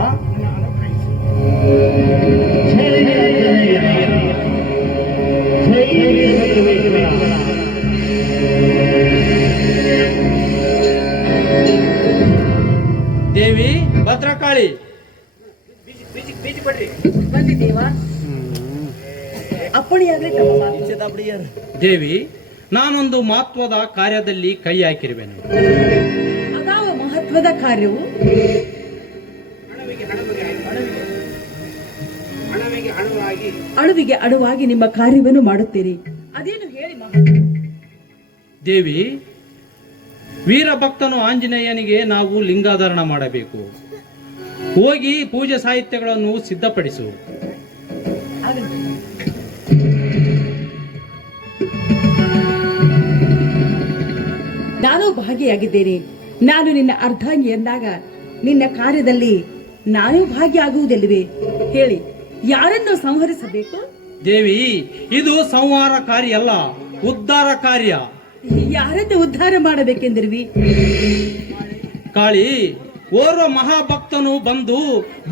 ದೇವಿ ಭದ್ರಕಾಳಿ, ದೇವಿ, ನಾನೊಂದು ಮಹತ್ವದ ಕಾರ್ಯದಲ್ಲಿ ಕೈ ಹಾಕಿರುವೆನು. ಅದಾವ ಮಹತ್ವದ ಕಾರ್ಯವು? ಅಣುವಿಗೆ ಅಣುವಾಗಿ ನಿಮ್ಮ ಕಾರ್ಯವನ್ನು ಮಾಡುತ್ತೀರಿ. ಅದೇನು ಹೇಳಿ ದೇವಿ, ವೀರಭಕ್ತನು ಆಂಜನೇಯನಿಗೆ ನಾವು ಲಿಂಗಾಧಾರಣ ಮಾಡಬೇಕು. ಹೋಗಿ ಪೂಜೆ ಸಾಹಿತ್ಯಗಳನ್ನು ಸಿದ್ಧಪಡಿಸು. ನಾನು ಭಾಗಿಯಾಗಿದ್ದೇನೆ. ನಾನು ನಿನ್ನ ಅರ್ಧಾಂಗಿ ಎಂದಾಗ ನಿನ್ನ ಕಾರ್ಯದಲ್ಲಿ ನಾನು ಭಾಗಿಯಾಗುವುದಿಲ್ಲವೇ? ಹೇಳಿ, ಯಾರನ್ನು ಸಂಹರಿಸಬೇಕು? ದೇವಿ, ಇದು ಸಂಹಾರ ಕಾರ್ಯ ಅಲ್ಲ, ಉದ್ಧಾರ ಕಾರ್ಯ. ಯಾರನ್ನು ಉದ್ಧಾರ ಮಾಡಬೇಕೆಂದಿರುವಿ? ಕಾಳಿ, ಓರ್ವ ಮಹಾಭಕ್ತನು ಬಂದು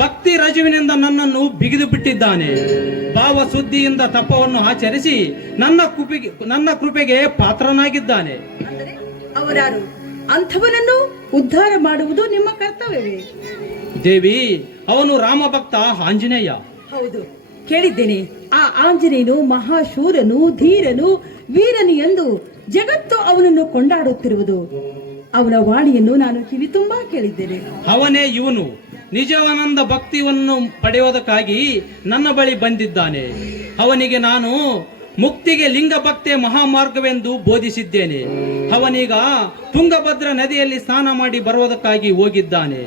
ಭಕ್ತಿ ರಜುವಿನಿಂದ ನನ್ನನ್ನು ಬಿಗಿದು ಬಿಟ್ಟಿದ್ದಾನೆ. ಭಾವ ಶುದ್ಧಿಯಿಂದ ತಪವನ್ನು ಆಚರಿಸಿ ನನ್ನ ಕೃಪೆಗೆ ಪಾತ್ರನಾಗಿದ್ದಾನೆ. ಅವರಾರು? ಅಂಥವನನ್ನು ಉದ್ಧಾರ ಮಾಡುವುದು ನಿಮ್ಮ ಕರ್ತವ್ಯವೇ? ದೇವಿ, ಅವನು ರಾಮಭಕ್ತ ಆಂಜನೇಯ. ಹೌದು, ಕೇಳಿದ್ದೇನೆ. ಆ ಆಂಜನೇಯನು ಮಹಾಶೂರನು, ಧೀರನು, ವೀರನು ಎಂದು ಜಗತ್ತು ಅವನನ್ನು ಕೊಂಡಾಡುತ್ತಿರುವುದು. ಅವನ ವಾಣಿಯನ್ನು ನಾನು ಕಿವಿ ತುಂಬಾ ಕೇಳಿದ್ದೇನೆ. ಅವನೇ ಇವನು. ನಿಜವಾನಂದ ಭಕ್ತಿಯನ್ನು ಪಡೆಯುವುದಕ್ಕಾಗಿ ನನ್ನ ಬಳಿ ಬಂದಿದ್ದಾನೆ. ಅವನಿಗೆ ನಾನು ಮುಕ್ತಿಗೆ ಲಿಂಗ ಭಕ್ತಿಯ ಮಹಾಮಾರ್ಗವೆಂದು ಬೋಧಿಸಿದ್ದೇನೆ. ಅವನೀಗ ತುಂಗಭದ್ರಾ ನದಿಯಲ್ಲಿ ಸ್ನಾನ ಮಾಡಿ ಬರುವುದಕ್ಕಾಗಿ ಹೋಗಿದ್ದಾನೆ.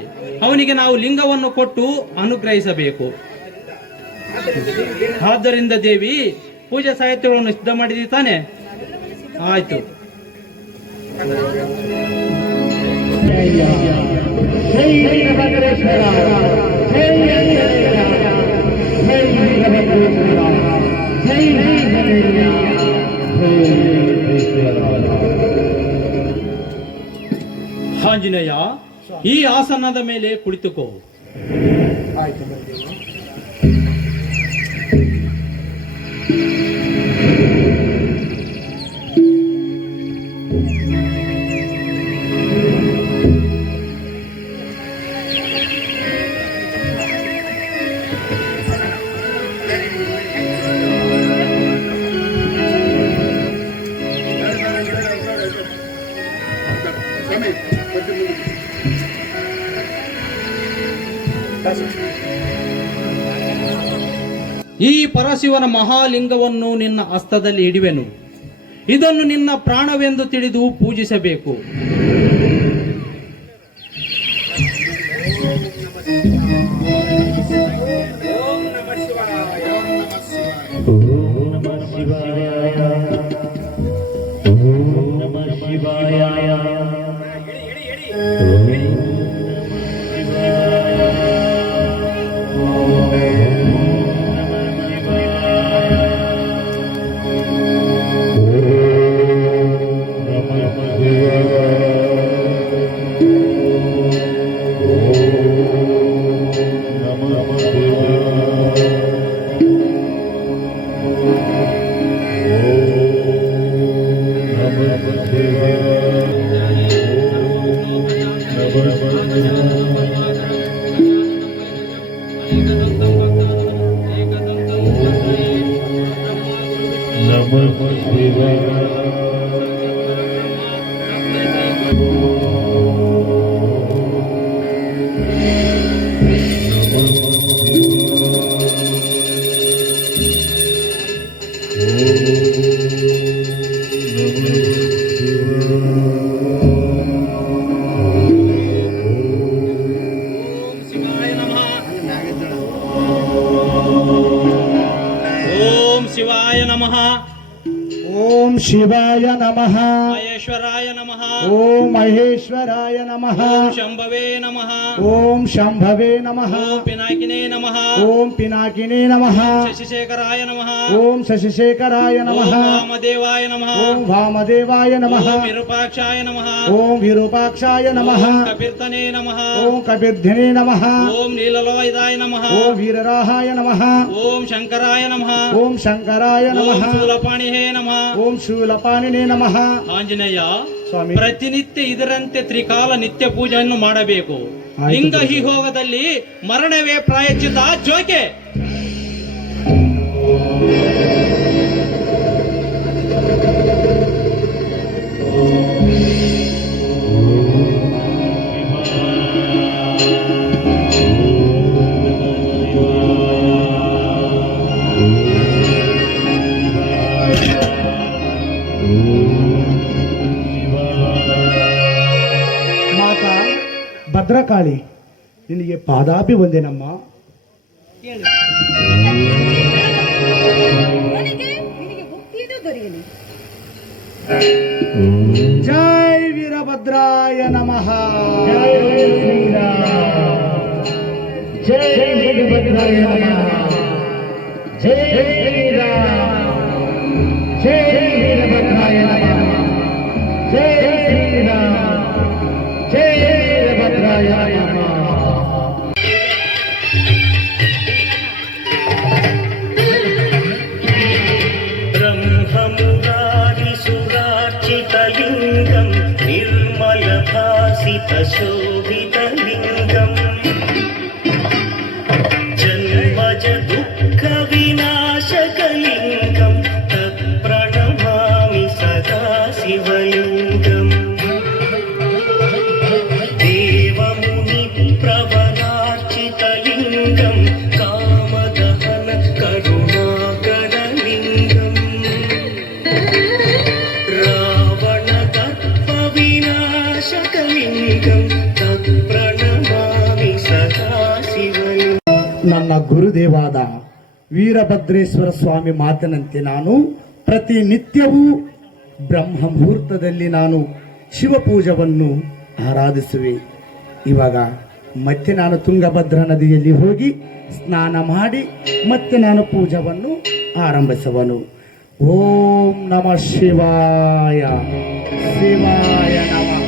ಅವನಿಗೆ ನಾವು ಲಿಂಗವನ್ನು ಕೊಟ್ಟು ಅನುಗ್ರಹಿಸಬೇಕು. ಆದ್ದರಿಂದ ದೇವಿ, ಪೂಜಾ ಸಾಹಿತ್ಯಗಳನ್ನು ಸಿದ್ಧ ಮಾಡಿದ್ದೀವಿ ತಾನೆ? ಆಯ್ತು. ಆಂಜನೇಯ, ಈ ಆಸನದ ಮೇಲೆ ಕುಳಿತುಕೋ. ಈ ಪರಶಿವನ ಮಹಾಲಿಂಗವನ್ನು ನಿನ್ನ ಹಸ್ತದಲ್ಲಿ ಹಿಡಿವೆನು. ಇದನ್ನು ನಿನ್ನ ಪ್ರಾಣವೆಂದು ತಿಳಿದು ಪೂಜಿಸಬೇಕು. ಓಂ ಶಿವಾಯ ನಮಃ. ಮಹೇಶ್ವರಾಯ ನಮಃ. ಓಂ ಮಹೇಶ್ವರಾಯ ನಮಃ. ಓಂ ಶಂಭವೇ ನಮಃ. ಓಂ ಶಂಭವೇ ನಮಃ. ಓಂ ಪಿನಾಕಿನೇ ನಮಃ. ಓಂ ಪಿನಾಕಿನೇ ನಮಃ. ಶಶಿಶೇಖರಾಯ ನಮಃ. ಓಂ ಶಶಿಶೇಖರಾಯ ನಮಃ. ಓಂ ವಾಮದೇವಾಯ ನಮಃ. ಓಂ ವಾಮದೇವಾಯ ನಮಃ. ಓಂ ವಿರೂಪಾಕ್ಷಾಯ ನಮಃ. ಓಂ ವಿರೂಪಾಕ್ಷಾಯ ನಮಃ. ಓಂ ಕಪಿರ್ತನೇ ನಮಃ. ಓಂ ಕಪಿರ್ಧಿನೇ ನಮಃ. ಓಂ ನೀಲಲೋಹಿತಾಯ ನಮಃ. ಓಂ ವೀರರಾಹಾಯ ನಮಃ. ಓಂ ಶಂಕರಾಯ ನಮಃ. ಓಂ ಶಂಕರಾಯ ಓಂ ನಮಃ. ಶೂಲಪಾಣಿಹೇ ನಮಃ. ಓಂ ಶೂಲಪಾಣಿನೇ ನಮಃ. ಆಂಜನೇಯ, ಸ್ವಾಮಿ, ಪ್ರತಿನಿತ್ಯ ಇದರಂತೆ ತ್ರಿಕಾಲ ನಿತ್ಯ ಪೂಜೆಯನ್ನು ಮಾಡಬೇಕು. ಆಯ್ತು. ಲಿಂಗ ಹಿಹೋಗದಲ್ಲಿ ಮರಣವೇ ಪ್ರಾಯಶ್ಚಿತ. ಜೋಕೆ ಮಾತಾ ಭದ್ರಕಾಳಿ, ನಿನಗೆ ಪಾದಾಭಿ ವಂದನಮ್ಮ. ನಿನಗೆ ಮುಕ್ತಿಯೂ ದೊರೆಯಲಿ. ಜೈ ವೀರಭದ್ರ ವೀರಭದ್ರಾಯ ನಮಃ. ब्रह्ममुरारिसुरार्चितलिङ्गं निर्मलभासितशोभितलिङ्गम् जन्मज दुःखविनाशकलिङ्गं तत्प्रणमामि सदा शिवलिङ्गम् देवमुनिप्रवरार्चितलिङ्गं कामदहन करुणाकरलिङ्गम् रावणदर्पविनाशकलिङ्गं तत्प्रणमामि सदा शिवलिङ्गम्. ನನ್ನ ಗುರುದೇವಾದ ವೀರಭದ್ರೇಶ್ವರ ಸ್ವಾಮಿ ಮಾತಿನಂತೆ ನಾನು ಪ್ರತಿನಿತ್ಯವೂ ಬ್ರಹ್ಮ ಮುಹೂರ್ತದಲ್ಲಿ ನಾನು ಶಿವಪೂಜವನ್ನು ಆರಾಧಿಸುವೆ. ಇವಾಗ ಮತ್ತೆ ನಾನು ತುಂಗಭದ್ರಾ ನದಿಯಲ್ಲಿ ಹೋಗಿ ಸ್ನಾನ ಮಾಡಿ ಮತ್ತೆ ನಾನು ಪೂಜವನ್ನು ಆರಂಭಿಸುವನು. ಓಂ ನಮಃ ಶಿವಾಯ. ಶಿವಾಯ ನಮಃ.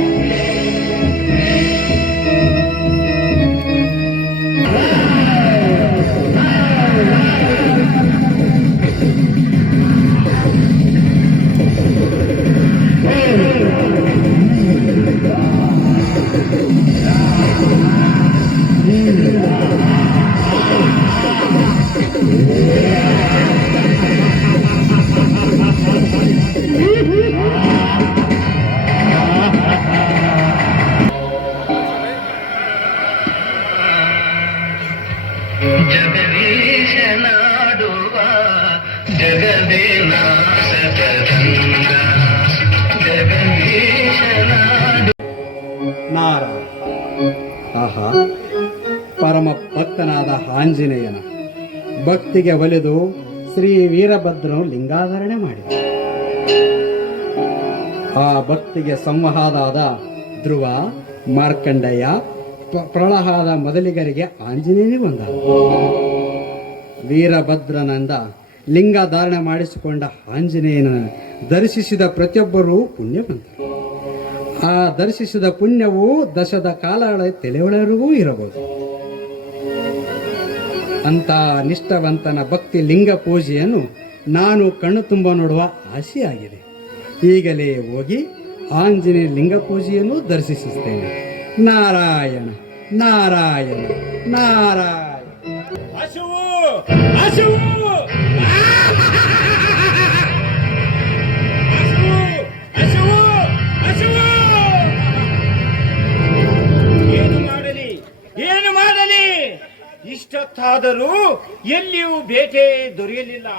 ಜಗದೀಶನಾಡುವ ಜಗದೇನಾಸಕರಂಗ ಜಗದೀಶನಾಡು. ನಾರಾಯಣ. ಆಹಾ, ಪರಮ ಭಕ್ತನಾದ ಆಂಜನೇಯನ ಭಕ್ತಿಗೆ ಒಲಿದು ಶ್ರೀ ವೀರಭದ್ರನು ಲಿಂಗಾಧಾರಣೆ ಮಾಡಿದ. ಆ ಭಕ್ತಿಗೆ ಸಂವಾಹದ ಧ್ರುವ, ಮಾರ್ಕಂಡೇಯ, ಪ್ರಳಹಾದ ಮೊದಲಿಗರಿಗೆ ಆಂಜನೇಯನೇ ಬಂದ. ವೀರಭದ್ರನಿಂದ ಲಿಂಗ ಧಾರಣೆ ಮಾಡಿಸಿಕೊಂಡ ಆಂಜನೇಯನ ದರ್ಶಿಸಿದ ಪ್ರತಿಯೊಬ್ಬರೂ ಪುಣ್ಯವಂತರು. ಆ ದರ್ಶಿಸಿದ ಪುಣ್ಯವು ದಶದ ಕಾಲ ತಲೆಯೊಳರಿಗೂ ಇರಬಹುದು. ಅಂತ ನಿಷ್ಠವಂತನ ಭಕ್ತಿ ಲಿಂಗ ಪೂಜೆಯನ್ನು ನಾನು ಕಣ್ಣು ತುಂಬ ನೋಡುವ ಆಸೆಯಾಗಿದೆ. ಈಗಲೇ ಹೋಗಿ ಆಂಜನೇಯ ಲಿಂಗ ಪೂಜೆಯನ್ನು ದರ್ಶಿಸುತ್ತೇನೆ. ನಾರಾಯಣ ನಾರಾಯಣ ನಾರಾಯಣ. ಹಸುವು ಹಸುವು ಹಸುವು ಹಸುವು. ಏನು ಮಾಡಲಿ ಇಷ್ಟೊತ್ತಾದರೂ ಎಲ್ಲಿಯೂ ಬೇಟೆ ದೊರೆಯಲಿಲ್ಲ.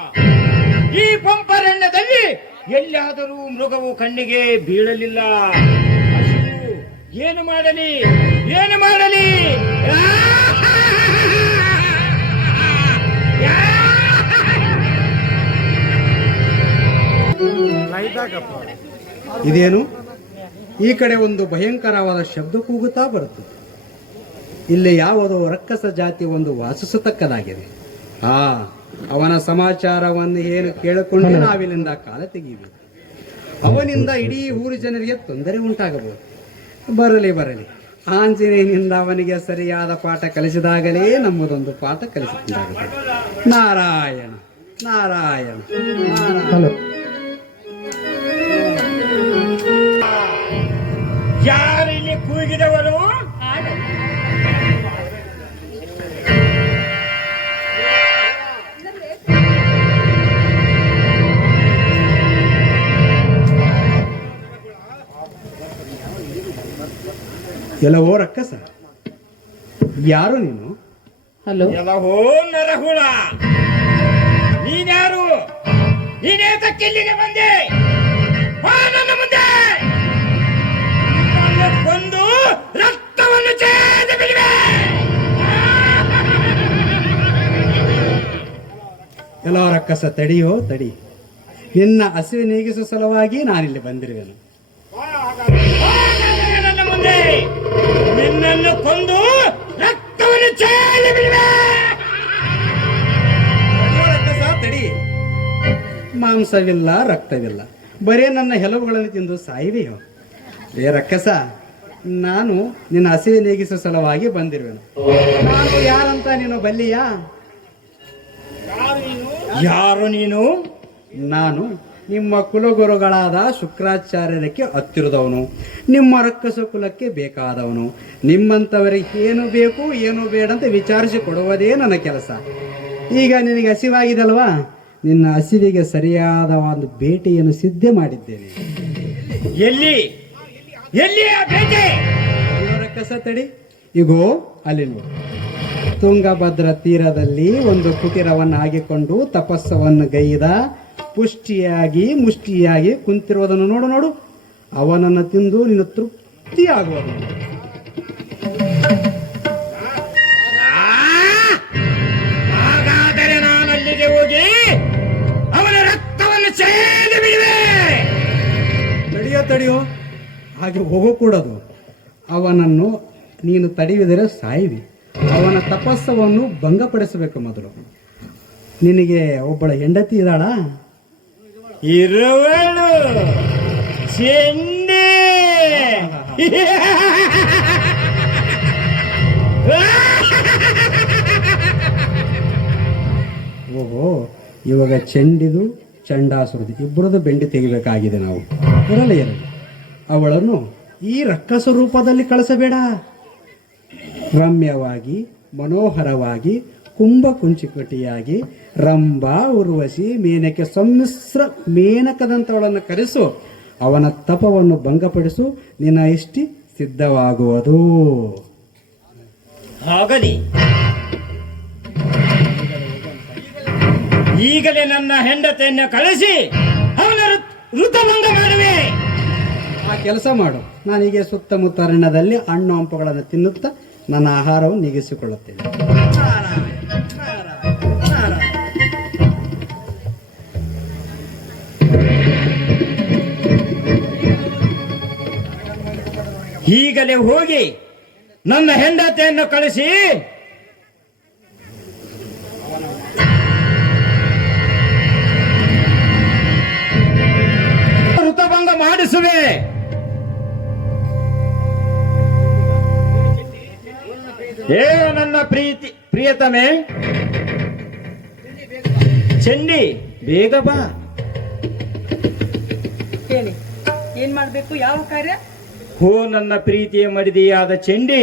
ಈ ಪಂಪರಣ್ಯದಲ್ಲಿ ಎಲ್ಲಿಯಾದರೂ ಮೃಗವು ಕಣ್ಣಿಗೆ ಬೀಳಲಿಲ್ಲ. ಹಸುವು ಏನು ಮಾಡಲಿ ಏನು ಮಾಡಲಿ? ಇದೇನು? ಈ ಕಡೆ ಒಂದು ಭಯಂಕರವಾದ ಶಬ್ದ ಕೂಗುತ್ತಾ ಬರುತ್ತದೆ. ಇಲ್ಲಿ ಯಾವುದೋ ರಕ್ಕಸ ಜಾತಿ ಒಂದು ವಾಸಿಸತಕ್ಕದಾಗಿದೆ. ಅವನ ಸಮಾಚಾರವನ್ನು ಏನು ಕೇಳಿಕೊಂಡು ನಾವಿಲ್ಲಿಂದ ಕಾಲ ತೆಗೀಬೇಕು. ಅವನಿಂದ ಇಡೀ ಊರು ಜನರಿಗೆ ತೊಂದರೆ ಉಂಟಾಗಬಹುದು. ಬರಲಿ ಆಂಜನೇಯನಿಂದ ಅವನಿಗೆ ಸರಿಯಾದ ಪಾಠ ಕಲಿಸಿದಾಗಲೇ ನಮ್ಮದೊಂದು ಪಾಠ ಕಲಿಸಿದ್ದಾಗುತ್ತೆ. ನಾರಾಯಣ ನಾರಾಯಣ ನಾರಾಯಣ. ಯಾರಿಲ್ಲಿ ಕೂಗಿದವರು? ಎಲ್ಲವೋ ರಕ್ಕಸ, ಯಾರು ನೀನು? ಹಲೋ, ಎಲ್ಲವೋ ನರಹುಳ, ನೀನ್ಯಾರು? ನೀನೇ ತಕ್ಕಿಲ್ಲಿಗೆ ಬಂದೆ? ಬಾ ನನ್ನ ಮುಂದೆ. ನಿನ್ನನ್ನು ಕೊಂದು ರಕ್ತವನ್ನು ಚೆಲ್ಲಿ ಬಿಡುವೆ. ಎಲ್ಲ ರಕ್ಕಸ, ತಡಿಯೋ ತಡಿ. ನಿನ್ನ ಹಸಿವೆ ನೀಗಿಸುವ ಸಲುವಾಗಿ ನಾನಿಲ್ಲಿ ಬಂದಿರುವೆನು. ಬಾ, ಹಾಗಾದ್ರೆ. ಬಂದೆ ನಿನ್ನನ್ನು ಕೊಂದು ರಕ್ತವನ್ನು ಚೆಲ್ಲಿ ಬಿಡುವೆ. ತಡಿ, ಮಾಂಸವಿಲ್ಲ ರಕ್ತವಿಲ್ಲ, ಬರೇ ನನ್ನ ಹೆಲವುಗಳನ್ನು ತಿಂದು ಸಾಯಿವೆಯೋ? ಏ ರಕ್ಕಸ, ನಾನು ನಿನ್ನ ಹಸಿವೆ ನೀಗಿಸುವ ಸಲುವಾಗಿ ಬಂದಿರುವೆನು. ನಾನು ಯಾರಂತ ನೀನು ಬಲ್ಲಿಯಾ? ಯಾರು ನೀನು? ನಾನು ನಿಮ್ಮ ಕುಲಗುರುಗಳಾದ ಶುಕ್ರಾಚಾರ್ಯರಕ್ಕೆ ಹತ್ತಿರದವನು, ನಿಮ್ಮ ರಕ್ಕಸ ಕುಲಕ್ಕೆ ಬೇಕಾದವನು. ನಿಮ್ಮಂಥವರಿಗೆ ಏನು ಬೇಕು ಏನು ಬೇಡ ಅಂತ ವಿಚಾರಿಸಿ ಕೊಡುವುದೇ ನನ್ನ ಕೆಲಸ. ಈಗ ನಿನಗೆ ಹಸಿವಾಗಿದಲ್ವಾ? ನಿನ್ನ ಹಸಿವಿಗೆ ಸರಿಯಾದ ಒಂದು ಭೇಟಿಯನ್ನು ಸಿದ್ಧ ಮಾಡಿದ್ದೇನೆ. ಎಲ್ಲಿ ಎಲ್ಲಿ ಆ ಬೇಟೆ? ಅಯ್ಯೋ ರಕ್ಕಸ, ತಡಿ, ಈಗೋ ಅಲ್ಲಿ ನೋಡು. ತುಂಗಭದ್ರ ತೀರದಲ್ಲಿ ಒಂದು ಕುಟೀರವನ್ನು ಹಾಕಿಕೊಂಡು ತಪಸ್ಸವನ್ನು ಗೈದ ಪುಷ್ಟಿಯಾಗಿ ಮುಷ್ಟಿಯಾಗಿ ಕುಂತಿರುವುದನ್ನು ನೋಡು ನೋಡು. ಅವನನ್ನು ತಿಂದು ನೀನು ತೃಪ್ತಿ ಆಗುವುದು. ಹಾಗಾದರೆ ನಾನು ಅಲ್ಲಿಗೆ ಹೋಗಿ ಅವನ ರಕ್ತವನ್ನು ಚೆಲ್ಲಿ ಬಿಡುವೆ. ತಡೆಯೋ, ಹಾಗೆ ಹೋಗಕೂಡದು. ಅವನನ್ನು ನೀನು ತಡೆಯುವುದರೆ ಸಾಯಿವಿ. ಅವನ ತಪಸ್ಸವನ್ನು ಭಂಗಪಡಿಸಬೇಕು. ಮೊದಲು ನಿನಗೆ ಒಬ್ಬಳ ಹೆಂಡತಿ ಇದ್ದಾಳ? ಇರುವಳು ಚೆಂಡಿ. ಓಹೋ, ಇವಾಗ ಚೆಂಡಿದು ಚಂಡಾಸುರದು ಇಬ್ಬರದು ಬೆಂಡಿ ತೆಗಿಬೇಕಾಗಿದೆ ನಾವು. ಇರಲಿ. ಅವಳನ್ನು ಈ ರಕ್ಕಸ ರೂಪದಲ್ಲಿ ಕಳಿಸಬೇಡ. ರಮ್ಯವಾಗಿ, ಮನೋಹರವಾಗಿ, ಕುಂಭಕುಂಚಿಕಟಿಯಾಗಿ, ರಂಭ, ಉರ್ವಶಿ, ಮೇನಕೆ, ಸಮ್ಮಿಶ್ರ ಮೇನಕದಂಥವಳನ್ನು ಕರೆಸು. ಅವನ ತಪವನ್ನು ಭಂಗಪಡಿಸು. ನಿನ್ನ ಇಷ್ಟಿ ಸಿದ್ಧವಾಗುವುದು. ಆಗಲಿ. ಈಗಲೇ ನನ್ನ ಹೆಂಡತಿಯನ್ನು ಕಳಿಸಿ ಅವನ ಋತಭಂಗ ಮಾಡುವೆ. ಆ ಕೆಲಸ ಮಾಡು. ನಾನೀಗ ಸುತ್ತಮುತ್ತ ಅರಣ್ಯದಲ್ಲಿ ಹಣ್ಣು ಹಂಪಗಳನ್ನು ತಿನ್ನುತ್ತಾ ನನ್ನ ಆಹಾರವನ್ನು ನೀಗಿಸಿಕೊಳ್ಳುತ್ತೇನೆ. ಈಗಲೇ ಹೋಗಿ ನನ್ನ ಹೆಂಡತಿಯನ್ನು ಕಳಿಸಿ ಋತಭಂಗ ಮಾಡಿಸುವೆ. ಏನು ನನ್ನ ಪ್ರಿಯತಮೆ ಚೆಂಡಿ, ಬೇಗ ಬಾ. ಹೇಳಿ, ಏನ್ ಮಾಡ್ಬೇಕು? ಯಾವ ಕಾರ್ಯ? ಹೋ ನನ್ನ ಪ್ರೀತಿಯ ಮಡಿದಿಯಾದ ಚೆಂಡಿ,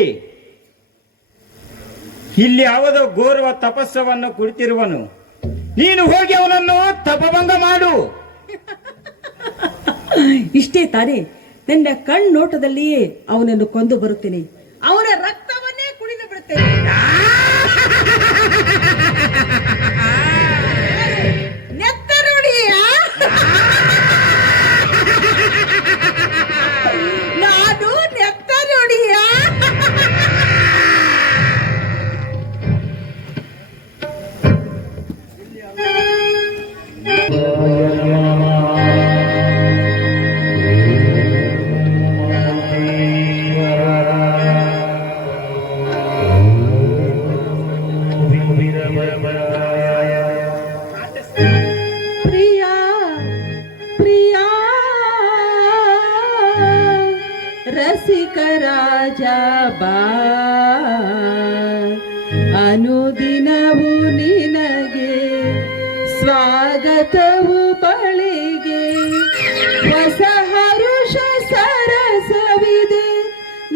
ಇಲ್ಲಿ ಯಾವುದೋ ಘೋರವ ತಪಸ್ಸವನ್ನು ಕುಳಿತಿರುವನು. ನೀನು ಹೋಗಿ ಅವನನ್ನು ತಪಭಂಗ ಮಾಡು. ಇಷ್ಟೇ ತಾನೇ? ನನ್ನ ಕಣ್ಣೋಟದಲ್ಲಿಯೇ ಅವನನ್ನು ಕೊಂದು ಬರುತ್ತೇನೆ. ಅವನ ರಕ್ತವನ್ನೇ ಕುಡಿದು ಬಿಡುತ್ತೇನೆ. ನೆತ್ತರುಡಿಯ ನಾನು ನೆತ್ತರುಡಿಯ. ಪ್ರಿಯಾ ಪ್ರಿಯಾ ರಸಿಕ ರಾಜ ಬಾ, ಅನುದಿನವು ನಿನಗೆ ಸ್ವಾಗತವು ಬಳಿಗೆ. ಹೊಸ ಹರುಷ ಸರಸವಿದೆ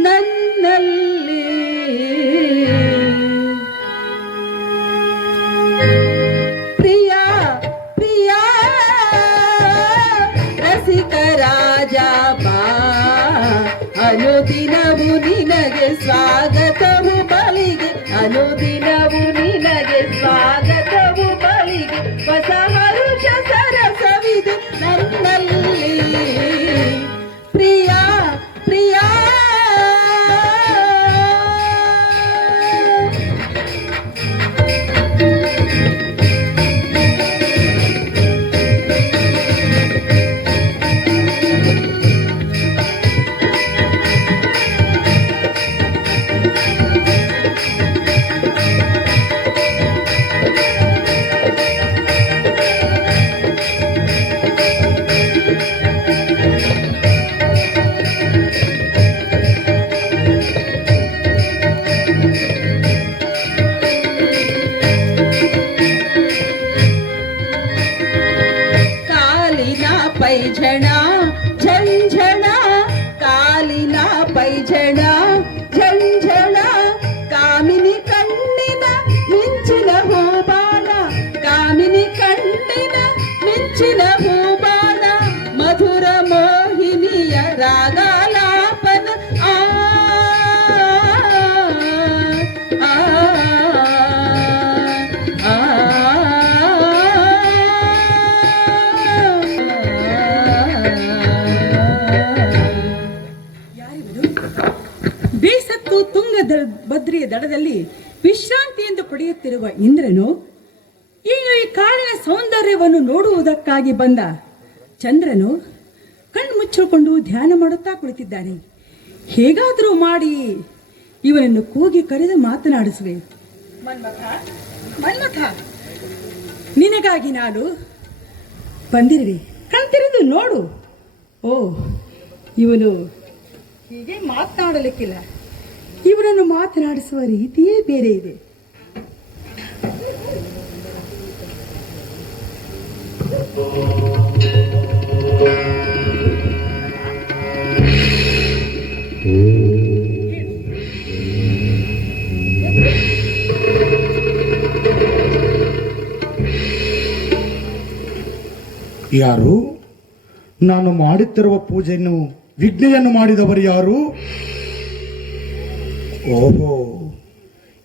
ನನ್ನಲ್ಲಿ. ಪ್ರಿಯಾ ಪ್ರಿಯಾ ರಸಿಕ ರಾಜ ಬಾ, ಅನುದಿನವು ನಿನಗೆ ಸ್ವಾಗತವು ಬಳಿಗೆ. ಅನುದಿನವು ನಿನಗೆ ಸ್ವಾಗತವು ಬಳಿಗೆ. ಹೊಸ ಹರುಷ ಸರಸವಿದೆ ನನ್ನಲ್ಲಿ. ಪ್ರಿಯಾ ಪ್ರಿಯಾ ಝಣ ಝಂಝಣ ಕಾಲಿನ ಪೈಝಣ ಝಂಝಣ ಕಾಮಿನಿ ಕಣ್ಣಿನ ಮಿಂಚಿನ ಹೂಬಾಣ ಕಾಮಿನಿ ಕಣ್ಣಿನ ಮಿಂಚಿನ ಹೂಬಾಣ ಮಧುರ ಮೋಹಿನಿಯ ರಾಗಾಲಾಪನ ಆ ಆ, ಆ, ಬೇಸತ್ತು ತುಂಗ ಭದ್ರಿಯ ದಡದಲ್ಲಿ ವಿಶ್ರಾಂತಿಯಿಂದ ಪಡೆಯುತ್ತಿರುವ ಇಂದ್ರನು ಈ ಕಾಡಿನ ಸೌಂದರ್ಯವನ್ನು ನೋಡುವುದಕ್ಕಾಗಿ ಬಂದ ಚಂದ್ರನು ಕಣ್ಣು ಮುಚ್ಚಿಕೊಂಡು ಧ್ಯಾನ ಮಾಡುತ್ತಾ ಕುಳಿತಿದ್ದಾನೆ. ಹೇಗಾದರೂ ಮಾಡಿ ಇವನನ್ನು ಕೂಗಿ ಕರೆದು ಮಾತನಾಡಿಸುವೆ. ಮನ್ಮಥ ಮನ್ಮಥ, ನಿನಗಾಗಿ ನಾನು ಬಂದಿರುವೆ, ಕಣ್ತೆರೆದು ನೋಡು. ಓ, ಇವನು ಹೀಗೆ ಮಾತನಾಡಲಿಕ್ಕಿಲ್ಲ, ಇವನನ್ನು ಮಾತನಾಡಿಸುವ ರೀತಿಯೇ ಬೇರೆ ಇದೆ. ಯಾರು? ನಾನು ಮಾಡುತ್ತಿರುವ ಪೂಜೆಯನ್ನು ವಿಘ್ನೆಯನ್ನು ಮಾಡಿದವರು ಯಾರು? ಓಹೋ,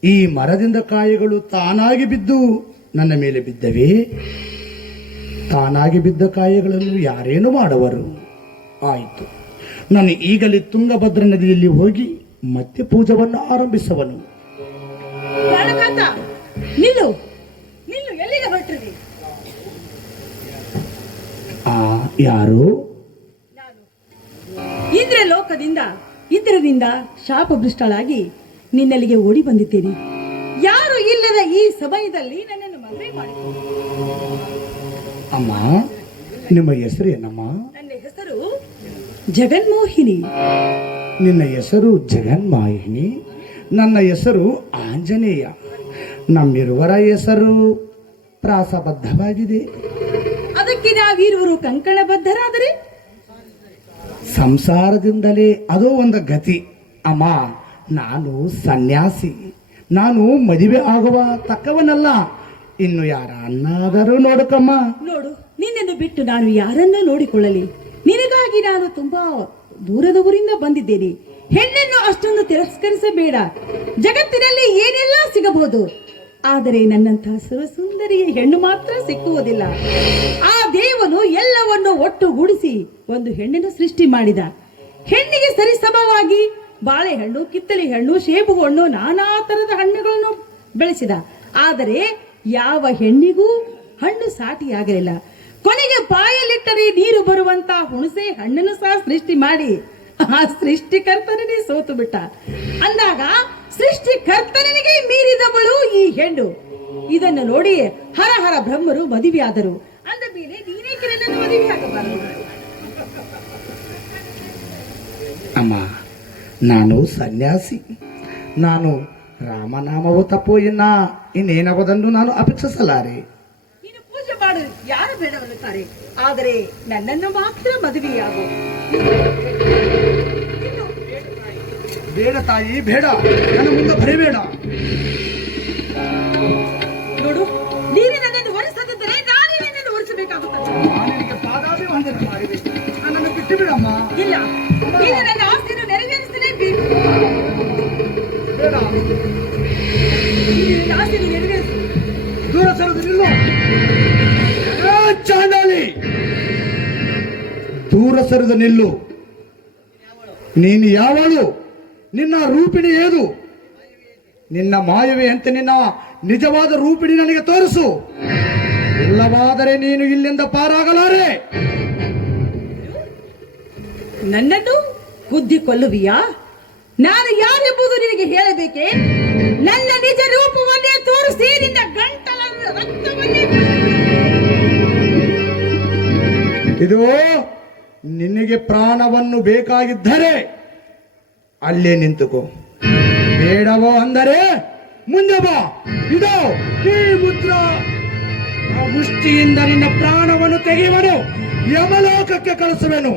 ಈ ಮರದಿಂದ ಕಾಯಿಗಳು ತಾನಾಗಿ ಬಿದ್ದು ನನ್ನ ಮೇಲೆ ಬಿದ್ದವೆ. ತಾನಾಗಿ ಬಿದ್ದ ಕಾಯಿಗಳನ್ನು ಯಾರೇನು ಮಾಡುವರು? ಆಯಿತು, ನಾನು ಈಗಲೇ ತುಂಗಭದ್ರಾ ನದಿಯಲ್ಲಿ ಹೋಗಿ ಮತ್ತೆ ಪೂಜೆಯನ್ನು ಆರಂಭಿಸುವನು. ಪ್ರಾಣಕಾಂತ, ನಿಲ್ಲು ನಿಲ್ಲು, ಎಲ್ಲಿಗೆ ಹೊರಟಿರಿ? ಯಾರು? ಇಂದ್ರ ಲೋಕದಿಂದ ಇಂದ್ರನಿಂದ ಶಾಪಭೃಷ್ಟಳಾಗಿ ನಿನ್ನಲ್ಲಿಗೆ ಓಡಿ ಬಂದಿದ್ದೇನೆ. ಯಾರು ಇಲ್ಲದ ಈ ಸಮಯದಲ್ಲಿ ನನ್ನನ್ನು ಮದುವೆ ಮಾಡಿಕೊ. ಅಮ್ಮ, ನಿಮ್ಮ ಹೆಸರು ಏನಮ್ಮ? ನನ್ನ ಹೆಸರು ಜಗನ್ಮೋಹಿನಿ. ನಿನ್ನ ಹೆಸರು ಜಗನ್ಮಾಯಿನಿ, ನನ್ನ ಹೆಸರು ಆಂಜನೇಯ. ನಮ್ಮಿರುವರ ಹೆಸರು ಪ್ರಾಸಬದ್ಧವಾಗಿದೆ. ಅದಕ್ಕೆ ನಾವಿರುವರು ಕಂಕಣಬದ್ಧರಾದರೆ ಸಂಸಾರದಿಂದಲೇ ಅದು ಒಂದು ಗತಿ. ಅಮ್ಮ, ನಾನು ಸನ್ಯಾಸಿ, ನಾನು ಮದುವೆ ಆಗುವ ತಕ್ಕವನಲ್ಲ. ಇನ್ನು ಯಾರನ್ನಾದರೂ ನೋಡಕಮ್ಮ. ನೋಡು, ನಿನ್ನನ್ನು ಬಿಟ್ಟು ನಾನು ಯಾರನ್ನೂ ನೋಡಿಕೊಳ್ಳಲಿ. ನಿನಗಾಗಿ ನಾನು ತುಂಬಾ ದೂರದ ಊರಿಂದ ಬಂದಿದ್ದೇನೆ. ಹೆಣ್ಣನ್ನು ಅಷ್ಟೊಂದು ತಿರಸ್ಕರಿಸಬೇಡ. ಜಗತ್ತಿನಲ್ಲಿ ಏನೆಲ್ಲ ಸಿಗಬಹುದು, ಆದರೆ ನನ್ನಂತಹ ಸುರಸುಂದರಿಯ ಹೆಣ್ಣು ಮಾತ್ರ ಸಿಕ್ಕುವುದಿಲ್ಲ. ಆ ದೇವನು ಎಲ್ಲವನ್ನು ಒಟ್ಟುಗೂಡಿಸಿ ಒಂದು ಹೆಣ್ಣನ್ನು ಸೃಷ್ಟಿ ಮಾಡಿದ. ಹೆಣ್ಣಿಗೆ ಸರಿಸಮವಾಗಿ ಬಾಳೆಹಣ್ಣು, ಕಿತ್ತಳೆ ಹಣ್ಣು, ಸೇಬು ಹಣ್ಣು, ನಾನಾ ತರದ ಹಣ್ಣುಗಳನ್ನು ಬೆಳೆಸಿದ. ಆದರೆ ಯಾವ ಹೆಣ್ಣಿಗೂ ಹಣ್ಣು ಸಾಟಿಯಾಗಲಿಲ್ಲ. ಕೊನೆಗೆ ಬಾಯಲ್ಲಿಟ್ಟರೆ ನೀರು ಬರುವಂತ ಹುಣಸೆ ಹಣ್ಣನ್ನು ಸಹ ಸೃಷ್ಟಿ ಮಾಡಿ ಆ ಸೃಷ್ಟಿಕರ್ತನಿಗೆ ಸೋತು ಬಿಟ್ಟ. ಅಂದಾಗ ಸೃಷ್ಟಿಕರ್ತನಿಗೆ ಮೀರಿದವಳು ಈ ಹೆಣ್ಣು. ಇದನ್ನು ನೋಡಿ ಹರ ಹರ ಬ್ರಹ್ಮರು ಮದುವೆಯಾದರು. ಅಂದ ಮೇಲೆ ನೀನೇಕೆ ನನ್ನನ್ನು ಮದುವೆ ಆಗಬಾರದು? ಅಮ್ಮ, ನಾನು ಸನ್ಯಾಸಿ. ನಾನು ರಾಮನಾಮವು ತಪ್ಪು ಇನ್ನೇನವುದನ್ನು ನಾನು ಅಪೇಕ್ಷಿಸಲಾರೆ. ನೀನು ಪೂಜೆ ಮಾಡು, ಯಾರು ಬೇಡವನ್ನುತ್ತಾರೆ, ಆದರೆ ನನ್ನನ್ನು ಮಾತ್ರ ಮದುವೆಯಾಗು. ಬೇಡ ತಾಯಿ, ಬೇಡ, ನನ್ನ ಮುಂದೆ ಬರಬೇಡ. ನೋಡು, ನೀನು ನನ್ನನ್ನು ಒರೆಸದಿದ್ದರೆ ನಾನೇ ನನ್ನನ್ನು ಒರೆಸಬೇಕಾಗುತ್ತದೆ. ನಿನಗೆ ಪಾದಾಭಿವಂದನೆ ಮಾಡಿದೆ, ನನ್ನನ್ನು ಬಿಟ್ಟು ಬಿಡಮ್ಮ. ಇಲ್ಲ, ನೀನು ನನ್ನ ಆಸ್ತಿಯನ್ನು ನೆರವೇರಿಸಲೇಬೇಕು. ಬೇಡ, ನೀನು ನನ್ನ ಆಸ್ತಿಯನ್ನು ನೆರವೇರಿಸು. ದೂರ ಸರಿದು ನಿಲ್ಲು. ಚಾಂಡಾಲಿ, ದೂರ ಸರಿದು ನಿಲ್ಲು. ನೀನು ಯಾವಳು? ನಿನ್ನ ರೂಪಿಣಿ ಏದು? ನಿನ್ನ ಮಾಯವೇ ಅಂತ ನಿನ್ನ ನಿಜವಾದ ರೂಪಿಣಿ ನನಗೆ ತೋರಿಸು. ಇಲ್ಲವಾದರೆ ನೀನು ಇಲ್ಲಿಂದ ಪಾರಾಗಲಾರೆ. ನನ್ನನ್ನು ಬುದ್ಧಿ ಕೊಲ್ಲುವಿಯಾ? ನಾನು ಯಾರೆಂಬುದು ನಿನಗೆ ಹೇಳಬೇಕೆ? ನನ್ನ ನಿಜ ರೂಪವನ್ನೇ ತೋರಿಸಿ ನಿನ್ನ ಗಂಟಲ ರಕ್ತವನ್ನೇ. ಇದು ನಿನಗೆ ಪ್ರಾಣವನ್ನು ಬೇಕಾಗಿದ್ದರೆ ಅಲ್ಲೇ ನಿಂತುಕೋ. ಬೇಡವೋ ಅಂದರೆ ಮುಂದೆ ಬಾ. ಇದು ಈ ಮುದ್ರ. ಆ ಮುಷ್ಟಿಯಿಂದ ನಿನ್ನ ಪ್ರಾಣವನ್ನು ತೆಗೆಯುವನು. ಯಮಲೋಕಕ್ಕೆ ಕಳಿಸುವೆನು.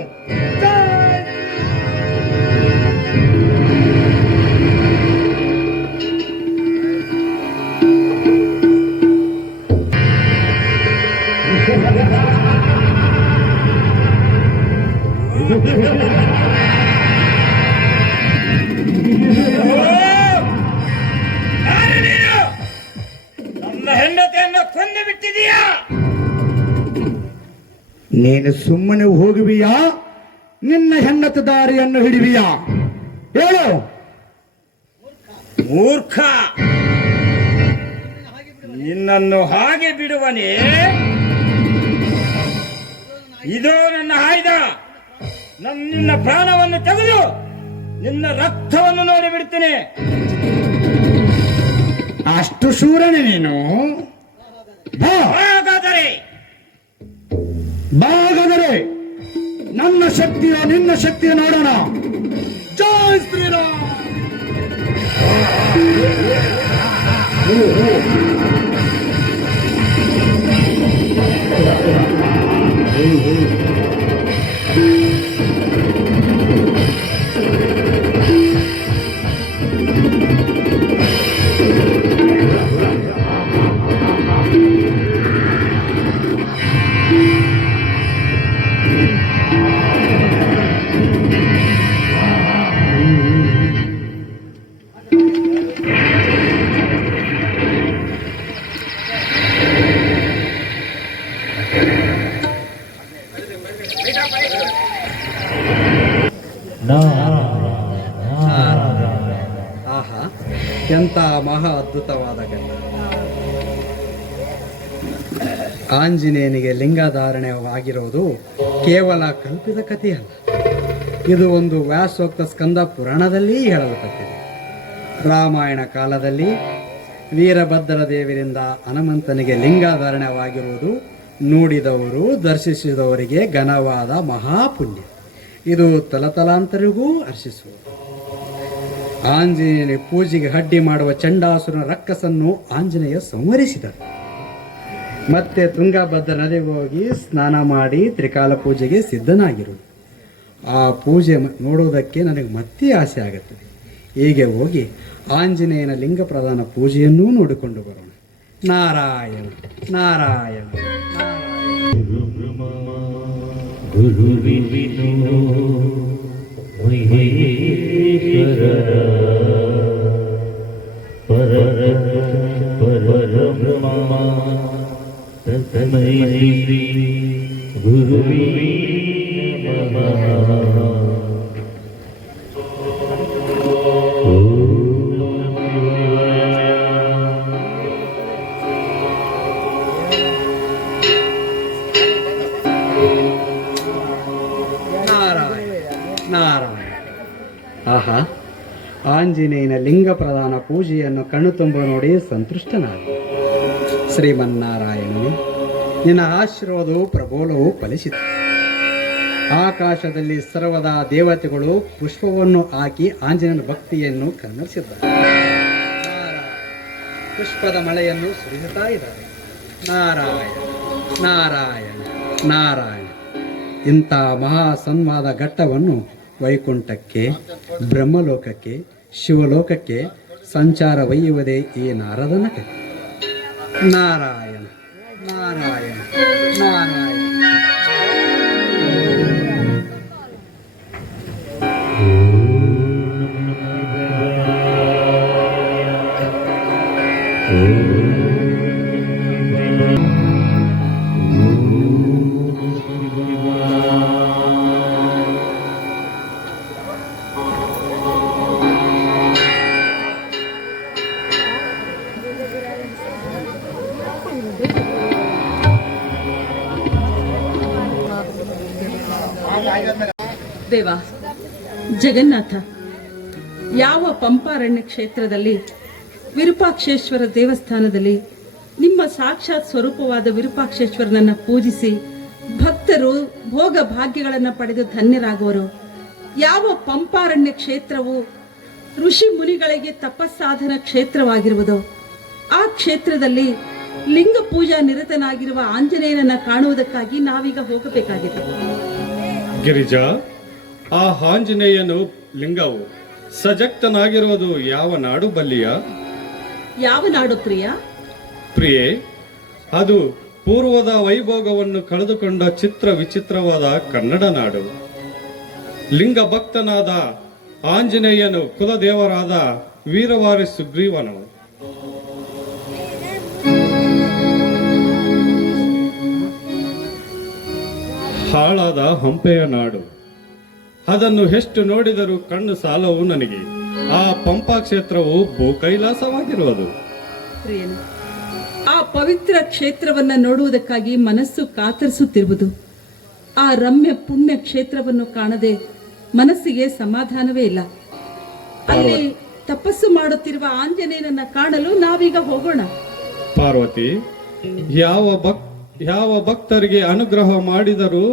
ನನ್ನ ಹೆಂಡತಿಯನ್ನು ಕೊಂದು ಬಿಟ್ಟಿದೀಯಾ? ನೀನು ಸುಮ್ಮನೆ ಹೋಗುವಿಯಾ, ನಿನ್ನ ಹೆಂಡತಿ ದಾರಿಯನ್ನು ಹಿಡಿವಿಯಾ? ಹೇಳು. ಮೂರ್ಖ, ನಿನ್ನನ್ನು ಹಾಗೆ ಬಿಡುವನೇ? ಇದೋ ನನ್ನ ಆಯುಧ. ನಿನ್ನ ಪ್ರಾಣವನ್ನು ತೆಗೆದು ನಿನ್ನ ರಕ್ತವನ್ನು ನೋಡಿ ಬಿಡ್ತೇನೆ. ಅಷ್ಟು ಶೂರನೇ ನೀನು? ಹಾಗಾದರೆ ಬಾಗದರೆ ನನ್ನ ಶಕ್ತಿಯ ನಿನ್ನ ಶಕ್ತಿಯ ನೋಡೋಣ. ಜೈ ಶ್ರೀರಾಮ್. ಆಹಾ, ಎಂಥ ಮಹಾ ಅದ್ಭುತವಾದ ಘಟ್ಟ. ಆಂಜನೇಯನಿಗೆ ಲಿಂಗಧಾರಣೆವಾಗಿರುವುದು ಕೇವಲ ಕಲ್ಪಿತ ಕಥೆಯಲ್ಲ. ಇದು ಒಂದು ವ್ಯಾಸೋಕ್ತ ಸ್ಕಂದ ಪುರಾಣದಲ್ಲಿ ಹೇಳಲ್ಪಟ್ಟಿದೆ. ರಾಮಾಯಣ ಕಾಲದಲ್ಲಿ ವೀರಭದ್ರ ದೇವರಿಂದ ಹನುಮಂತನಿಗೆ ಲಿಂಗಧಾರಣೆವಾಗಿರುವುದು ನೋಡಿದವರು ದರ್ಶಿಸಿದವರಿಗೆ ಘನವಾದ ಮಹಾಪುಣ್ಯ. ಇದು ತಲತಲಾಂತರಿಗೂ ಹರ್ಷಿಸುವುದು. ಆಂಜನೇಯನ ಪೂಜೆಗೆ ಅಡ್ಡಿ ಮಾಡುವ ಚಂಡಾಸುರನ ರಕ್ಕಸನ್ನು ಆಂಜನೇಯ ಸಂಹರಿಸಿದರು. ಮತ್ತೆ ತುಂಗಭದ್ರ ನದಿಗೆ ಹೋಗಿ ಸ್ನಾನ ಮಾಡಿ ತ್ರಿಕಾಲ ಪೂಜೆಗೆ ಸಿದ್ಧನಾಗಿರುವುದು. ಆ ಪೂಜೆ ನೋಡುವುದಕ್ಕೆ ನನಗೆ ಮತ್ತೆ ಆಸೆ ಆಗುತ್ತದೆ. ಹೀಗೆ ಹೋಗಿ ಆಂಜನೇಯನ ಲಿಂಗ ಪ್ರಧಾನ ಪೂಜೆಯನ್ನೂ ನೋಡಿಕೊಂಡು ಬರೋಣ. ನಾರಾಯಣ ನಾರಾಯಣ. ಗುರುವಿನೋ ಮಹೇಶ್ವರ ಪರಬ್ರಹ್ಮ ತಸ್ಮೈ ಶ್ರೀ ಗುರುವೇ ನಮಃ. ನಾರಾಯಣ. ಆಹಾ, ಆಂಜನೇಯನ ಲಿಂಗ ಪ್ರಧಾನ ಪೂಜೆಯನ್ನು ಕಣ್ಣು ತುಂಬ ನೋಡಿ ಸಂತುಷ್ಟನಾದ. ಶ್ರೀಮನ್ನಾರಾಯಣನೇ, ನಿನ್ನ ಆಶೀರ್ವಾದವು ಪ್ರಬೋಲವು ಫಲಿಸಿತು. ಆಕಾಶದಲ್ಲಿ ಸರ್ವದಾ ದೇವತೆಗಳು ಪುಷ್ಪವನ್ನು ಹಾಕಿ ಆಂಜನೇಯನ ಭಕ್ತಿಯನ್ನು ಕನ್ನಡಿಸಿದ್ದಾರೆ. ಪುಷ್ಪದ ಮಳೆಯನ್ನು ಸುರಿಸುತ್ತಾ ಇದ್ದಾರೆ. ನಾರಾಯಣ ನಾರಾಯಣ ನಾರಾಯಣ. ಇಂಥ ಮಹಾ ಸಂವಾದ ಘಟ್ಟವನ್ನು ವೈಕುಂಠಕ್ಕೆ, ಬ್ರಹ್ಮಲೋಕಕ್ಕೆ, ಶಿವಲೋಕಕ್ಕೆ ಸಂಚಾರವಯ್ಯುವುದೇ ಈ ನಾರದನ ಕಥೆ. ನಾರಾಯಣ ನಾರಾಯಣ ನಾರಾಯಣ. ದೇವ ಜಗನ್ನಾಥ, ಯಾವ ಪಂಪಾರಣ್ಯ ಕ್ಷೇತ್ರದಲ್ಲಿ ವಿರೂಪಾಕ್ಷೇಶ್ವರ ದೇವಸ್ಥಾನದಲ್ಲಿ ನಿಮ್ಮ ಸಾಕ್ಷಾತ್ ಸ್ವರೂಪವಾದ ವಿರೂಪಾಕ್ಷೇಶ್ವರನನ್ನ ಪೂಜಿಸಿ ಭಕ್ತರು ಭೋಗ ಭಾಗ್ಯಗಳನ್ನು ಪಡೆದು ಧನ್ಯರಾಗುವರು. ಯಾವ ಪಂಪಾರಣ್ಯ ಕ್ಷೇತ್ರವು ಋಷಿ ಮುನಿಗಳಿಗೆ ತಪಸ್ಸಾಧನ ಕ್ಷೇತ್ರವಾಗಿರುವುದೋ ಆ ಕ್ಷೇತ್ರದಲ್ಲಿ ಲಿಂಗ ಪೂಜಾ ನಿರತನಾಗಿರುವ ಆಂಜನೇಯನನ್ನ ಕಾಣುವುದಕ್ಕಾಗಿ ನಾವೀಗ ಹೋಗಬೇಕಾಗಿದೆ. ಗಿರಿಜಾ, ಆ ಆಂಜನೇಯನು ಲಿಂಗವು ಸಜಕ್ತನಾಗಿರುವುದು ಯಾವ ನಾಡು ಬಲ್ಲಿಯ? ಯಾವ ನಾಡು ಪ್ರಿಯ? ಪ್ರಿಯೆ, ಅದು ಪೂರ್ವದ ವೈಭೋಗವನ್ನು ಕಳೆದುಕೊಂಡ ಚಿತ್ರ ವಿಚಿತ್ರವಾದ ಕನ್ನಡ ನಾಡು. ಲಿಂಗ ಭಕ್ತನಾದ ಆಂಜನೇಯನು ಕುಲದೇವರಾದ ವೀರವಾರಿ ಸುಗ್ರೀವನು. ಹಾಳಾದ ಹಂಪೆಯ ನಾಡು, ಅದನ್ನು ಎಷ್ಟು ನೋಡಿದರೂ ಕಣ್ಣು ಸಾಲವು ನನಗೆ. ಆ ಪಂಪಾ ಕ್ಷೇತ್ರವು ಭೂಕೈಲಾಸವಾಗಿರುವುದು. ಪ್ರಿಯನು, ಆ ಪವಿತ್ರ ಕ್ಷೇತ್ರವನ್ನ ನೋಡುವುದಕ್ಕಾಗಿ ಮನಸ್ಸು ಕಾತರಿಸುತ್ತಿರುವುದು. ಆ ರಮ್ಯ ಪುಣ್ಯ ಕ್ಷೇತ್ರವನ್ನು ಕಾಣದೆ ಮನಸ್ಸಿಗೆ ಸಮಾಧಾನವೇ ಇಲ್ಲ. ಅಲ್ಲಿ ತಪಸ್ಸು ಮಾಡುತ್ತಿರುವ ಆಂಜನೇಯನನ್ನ ಕಾಣಲು ನಾವೀಗ ಹೋಗೋಣ. ಪಾರ್ವತಿ, ಯಾವ ಭಕ್ತರಿಗೆ ಅನುಗ್ರಹ ಮಾಡಿದರೂ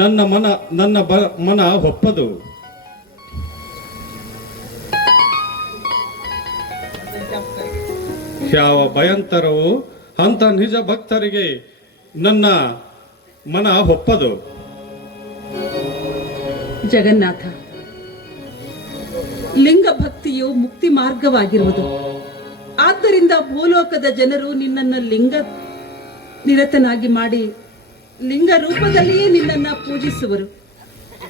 ನನ್ನ ಮನ ಒಪ್ಪದು. ಯಾವ ಭಯಂತರವು ಅಂತ ನಿಜ ಭಕ್ತರಿಗೆ ನನ್ನ ಮನ ಒಪ್ಪದು. ಜಗನ್ನಾಥ, ಲಿಂಗ ಭಕ್ತಿಯು ಮುಕ್ತಿ ಮಾರ್ಗವಾಗಿರುವುದು. ಆದ್ದರಿಂದ ಭೂಲೋಕದ ಜನರು ನಿನ್ನನ್ನು ಲಿಂಗ ನಿರತನಾಗಿ ಮಾಡಿ ಲಿಂಗ ರೂಪದಲ್ಲಿಯೇ ನಿನ್ನನ್ನ ಪೂಜಿಸುವರು.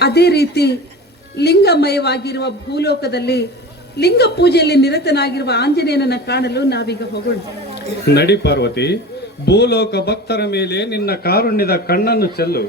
ಅದೇ ರೀತಿ ಲಿಂಗಮಯವಾಗಿರುವ ಭೂಲೋಕದಲ್ಲಿ ಲಿಂಗ ಪೂಜೆಯಲ್ಲಿ ನಿರತನಾಗಿರುವ ಆಂಜನೇಯನನ್ನ ಕಾಣಲು ನಾವೀಗ ಹೋಗೋಣ. ನಡಿ ಪಾರ್ವತಿ, ಭೂಲೋಕ ಭಕ್ತರ ಮೇಲೆ ನಿನ್ನ ಕಾರುಣ್ಯದ ಕಣ್ಣನ್ನು ಚೆಲ್ಲು.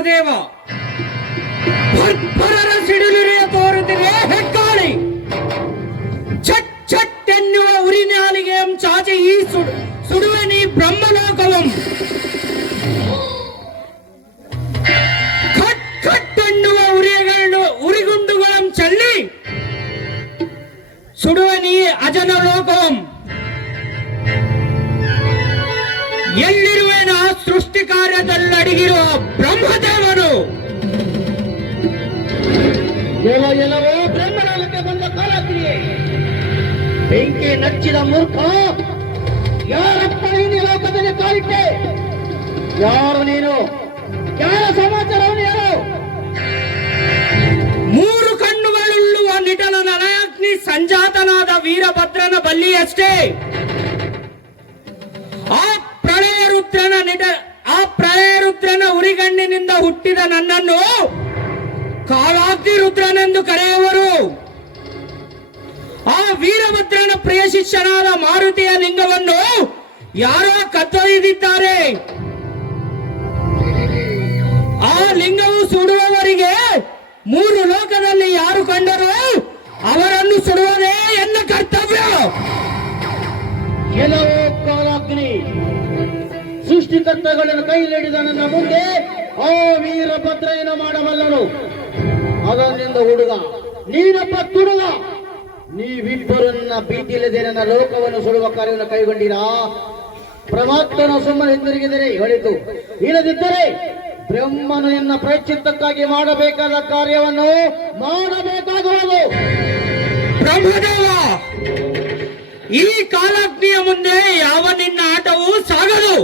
ಬ್ರಹ್ಮದೇವ ಭರ್ಭರರ ಸಿಡಿಲುರಿಯ ತೋರುತ್ತಿದೆ ಹೆಗ್ಗಾಳಿ. ಛಟ್ ಛಟ್ ಎನ್ನುವ ಉರಿನಾಲಿಗೆಯಂ ಚಾಚಿ ಈ ಸುಡುವೆ ನೀ ಬ್ರಹ್ಮಲೋಕವಂ. ಖಟ್ ಖಟ್ ಎನ್ನುವ ಉರಿಗುಂಡುಗಳಂ ಚಲ್ಲಿ ಸುಡುವೆ ನೀ ಅಜನ ಲೋಕವಂ. ಎಲ್ಲಿರುವೆನ ಸೃಷ್ಟಿ ಕಾರ್ಯದಲ್ಲಡಗಿರುವ ಬ್ರಹ್ಮದೇವನು. ಎಲ್ಲವೋ ಬ್ರಹ್ಮಲೋಕಕ್ಕೆ ಬಂದ ಕಾಲಕ್ರಿಯೆ. ಬೆಂಕಿ ನಚ್ಚಿದ ಮೂರ್ಖ, ಯಾರಪ್ಪ ನೀನು ಈ ಲೋಕದಲ್ಲಿ ಕಾಲಿಟ್ಟೆ? ಯಾರು ನೀನು? ಯಾರ ಸಮಾಚಾರವನ್ನು ಯಾರು? ಮೂರು ಕಣ್ಣುಗಳುಳ್ಳುವ ನಿಟಲ ನಲಯಾಗ್ನಿ ಸಂಜಾತನಾದ ವೀರಭದ್ರನ ಬಲ್ಲಿಯಷ್ಟೇ. ಆ ಪ್ರಳಯ ರುದ್ರನ ಉರಿಗಣ್ಣಿನಿಂದ ಹುಟ್ಟಿದ ನನ್ನನ್ನು ಕಾಲಾಗ್ನಿ ರುದ್ರನೆಂದು ಕರೆಯುವರು. ಆ ವೀರಭದ್ರನ ಪ್ರಿಯ ಶಿಷ್ಯನಾದ ಮಾರುತಿಯ ಲಿಂಗವನ್ನು ಯಾರೋ ಕದ್ದೊಯ್ದಿದ್ದಾರೆ. ಆ ಲಿಂಗವು ಸುಡುವವರಿಗೆ ಮೂರು ಲೋಕದಲ್ಲಿ ಯಾರು ಕಂಡರು ಅವರನ್ನು ಸುಡುವುದೇ ಎನ್ನ ಕರ್ತವ್ಯ. ಕೆಲವು ಕಾಲಾಗ್ನಿ ಸೃಷ್ಟಿಕರ್ತಗಳನ್ನು ಕೈಲಿಡಿದ ನನ್ನ ಮುಂದೆ ಆ ವೀರಭದ್ರ ಏನು ಮಾಡಬಲ್ಲನು? ಅದನ್ನಿಂದ ಹುಡುಗ, ನೀನಪ್ಪ ತುಡುಗ. ನೀವಿಬ್ಬರನ್ನ ಭೀತಿಯಿಲ್ಲದೆ ನನ್ನ ಲೋಕವನ್ನು ಸುಡುವ ಕಾರ್ಯವನ್ನು ಕೈಗೊಂಡಿರಾ? ಪರಮಾತ್ಮನ ಸುಮ್ಮನೆ ಹಿಂದಿರುಗಿದರೆ ಹೇಳಿತು, ಇಲ್ಲದಿದ್ದರೆ ಬ್ರಹ್ಮನು ಎನ್ನ ಪ್ರಾಯಶ್ಚಿತ್ತಕ್ಕಾಗಿ ಮಾಡಬೇಕಾದ ಕಾರ್ಯವನ್ನು ಮಾಡಬೇಕಾಗುವುದು. ಬ್ರಹ್ಮದೇವ, ಈ ಕಾಲಾಗ್ನಿಯ ಮುಂದೆ ಯಾವ ನಿನ್ನ ಆಟವೂ ಸಾಗದು.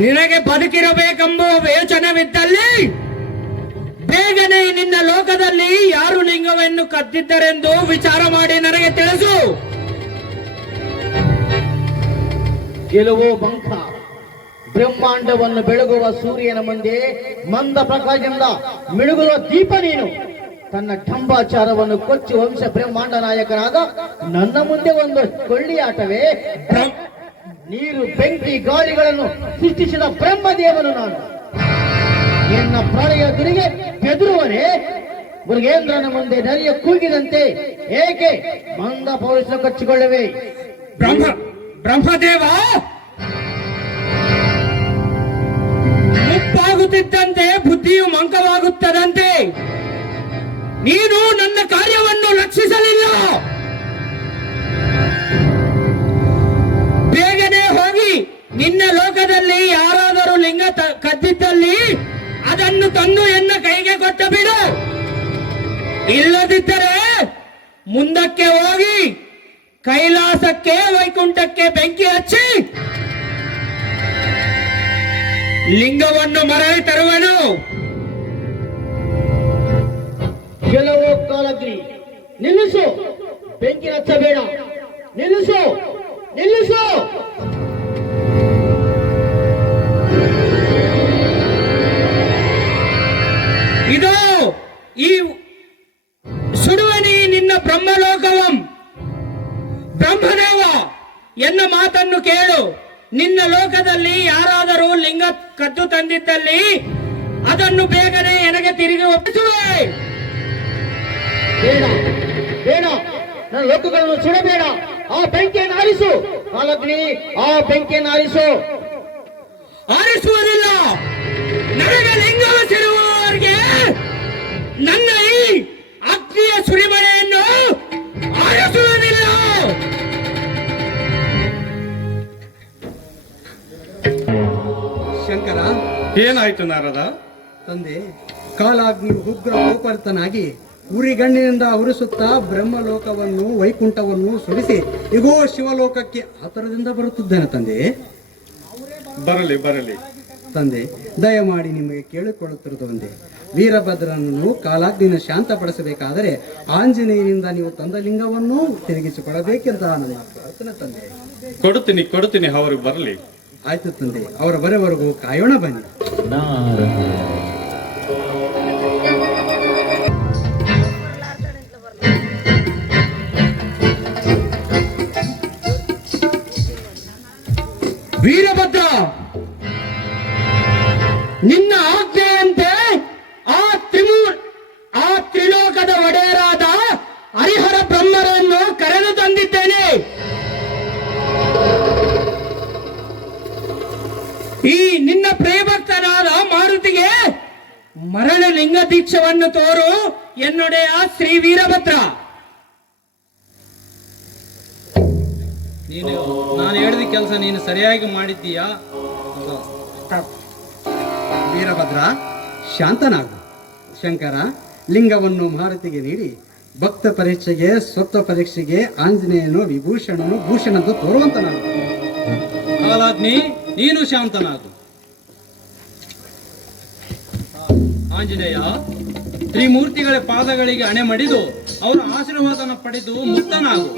ನಿನಗೆ ಬದುಕಿರಬೇಕೆಂಬ ಯೋಚನೆವಿದ್ದಲ್ಲಿ ಬೇಗನೆ ನಿನ್ನ ಲೋಕದಲ್ಲಿ ಯಾರು ಲಿಂಗವನ್ನು ಕದ್ದಿದ್ದರೆಂದು ವಿಚಾರ ಮಾಡಿ ನನಗೆ ತಿಳಿಸು. ಗೆಲುವು ಬಂಕ. ಬ್ರಹ್ಮಾಂಡವನ್ನು ಬೆಳಗುವ ಸೂರ್ಯನ ಮುಂದೆ ಮಂದ ಪ್ರಕಾಶದಿಂದ ಮಿಳುಗುವ ದೀಪ ನೀನು. ತನ್ನ ಢಂಬಾಚಾರವನ್ನು ಕೊಚ್ಚಿ ವಂಶ ಬ್ರಹ್ಮಾಂಡ ನಾಯಕನಾದ ನನ್ನ ಮುಂದೆ ಒಂದು ಕೊಳ್ಳಿಯಾಟವೇ? ನೀರು ಬೆಂಕಿ ಗಾಳಿಗಳನ್ನು ಸೃಷ್ಟಿಸಿದ ಬ್ರಹ್ಮದೇವನು ನಾನು. ಎನ್ನ ಪ್ರಳಯ ಗುರಿಗೆ ಬೆದರುವನೇ? ಮೃಗೇಂದ್ರನ ಮುಂದೆ ನರಿಯ ಕೂಗಿದಂತೆ ಏಕೆ ಮಂದ ಪೌರುಷ ಕಚ್ಚಿಕೊಳ್ಳುವೆ? ಬ್ರಹ್ಮದೇವ, ಮುಪ್ಪಾಗುತ್ತಿದ್ದಂತೆ ಬುದ್ಧಿಯು ಮಂಕವಾಗುತ್ತದಂತೆ ನೀನು ನನ್ನ ಕಾರ್ಯವನ್ನು ಲಕ್ಷಿಸಲಿಲ್ಲ. ಬೇಗನೆ ಹೋಗಿ ನಿನ್ನ ಲೋಕದಲ್ಲಿ ಯಾರಾದರೂ ಲಿಂಗ ಕದ್ದಿದ್ದಲ್ಲಿ ಅದನ್ನು ತಂದು ಎನ್ನ ಕೈಗೆ ಕೊಟ್ಟು ಬಿಡು. ಇಲ್ಲದಿದ್ದರೆ ಮುಂದಕ್ಕೆ ಹೋಗಿ ಕೈಲಾಸಕ್ಕೆ ವೈಕುಂಠಕ್ಕೆ ಬೆಂಕಿ ಹಚ್ಚಿ ಲಿಂಗವನ್ನು ಮರಳಿ ತರುವನು. ಕೆಲವು ಕಾಲಗ್ನಿ ನಿಲ್ಲಿಸು. ಬೆಂಕಿ ಹಚ್ಚಬೇಡ. ನಿಲ್ಲಿಸು, ನಿಲ್ಲಿಸು. ಇದು ಈ ಸುಡುವನಿ ನಿನ್ನ ಬ್ರಹ್ಮಲೋಕವಂ. ಬ್ರಹ್ಮದೇವ, ಎನ್ನ ಮಾತನ್ನು ಕೇಳು. ನಿನ್ನ ಲೋಕದಲ್ಲಿ ಯಾರಾದರೂ ಲಿಂಗ ಕದ್ದು ತಂದಿದ್ದಲ್ಲಿ ಅದನ್ನು ಬೇಗನೆ ನನಗೆ ತಿರುಗಿ ಒಪ್ಪಿಸುವೆ. ಬೇಡ ಬೇಡ, ನನ್ನ ಲೋಕಗಳನ್ನು ಸುಡಬೇಡ. ಆ ಬೆಂಕಿಯನ್ನು ಆರಿಸು ಕಾಲಗ್ನಿ, ಆ ಬೆಂಕಿಯನ್ನು ಆರಿಸು. ಆರಿಸುವುದಿಲ್ಲ. ನನಗೆ ಲಿಂಗವ ಸಿಡುವವರಿಗೆ ನನ್ನ ಈ ಅಗ್ನಿಯ ಸುರಿಮಳೆಯನ್ನು ಆರಿಸುವುದಿಲ್ಲ. ಶಂಕರ, ಏನಾಯ್ತು ನಾರದ? ತಂದೆ, ಕಾಲಾಗ್ನಿ ಉಗ್ರ ಕೋಪರ್ತನಾಗಿ ಉರಿಗಣ್ಣಿನಿಂದ ಉರಿಸುತ್ತಾ ಬ್ರಹ್ಮಲೋಕವನ್ನು ವೈಕುಂಠವನ್ನು ಸುರಿಸಿ ಇಗೋ ಶಿವಲೋಕಕ್ಕೆ ಆತರದಿಂದ ಬರುತ್ತಿದ್ದಾನೆ ತಂದೆ. ಬರಲಿ ಬರಲಿ ತಂದೆ, ದಯಮಾಡಿ ನಿಮಗೆ ಕೇಳಿಕೊಳ್ಳುತ್ತಿರುವುದು ಒಂದೇ. ವೀರಭದ್ರನನ್ನು ಕಾಲಾಗ್ನಿನ ಶಾಂತಪಡಿಸಬೇಕಾದರೆ ಆಂಜನೇಯನಿಂದ ನೀವು ತಂದ ಲಿಂಗವನ್ನು ತಿರುಗಿಸಿಕೊಳ್ಳಬೇಕೆಂತ ನನ್ನ ಪ್ರಾರ್ಥನೆ ತಂದೆ. ಕೊಡುತ್ತೀನಿ, ಅವರು ಬರಲಿ. ಆಯ್ತು ತಂದೆ, ಅವರ ಬರೆವರೆಗೂ ಕಾಯೋಣ ಬನ್ನಿ. ವೀರಭದ್ರ, ಕೂಡಲೇ ಲಿಂಗ ದೀಕ್ಷವನ್ನು ತೋರು ಎನ್ನೊಡೆಯ ಶ್ರೀ ವೀರಭದ್ರ. ನೀನು ನಾನು ಹೇಳಿದ ಕೆಲಸ ನೀನು ಸರಿಯಾಗಿ ಮಾಡಿದ್ದೀಯಾ? ವೀರಭದ್ರ, ಶಾಂತನಾಗು. ಶಂಕರ, ಲಿಂಗವನ್ನು ಮಾರುತಿಗೆ ನೀಡಿ ಭಕ್ತ ಪರೀಕ್ಷೆಗೆ ಸ್ವತ್ವ ಪರೀಕ್ಷೆಗೆ ಆಂಜನೇಯನು ವಿಭೂಷಣನು ಭೂಷಣದ್ದು ತೋರುವಂತನಾಗು. ಕಾಲಾಗ್ನಿ, ನೀನು ಶಾಂತನಾಗು. ಆಂಜನೇಯ, ತ್ರಿಮೂರ್ತಿಗಳ ಪಾದಗಳಿಗೆ ಅಣೆ ಮಡಿದು ಅವರ ಆಶೀರ್ವಾದನ ಪಡೆದು ಮುಕ್ತನಾಗು.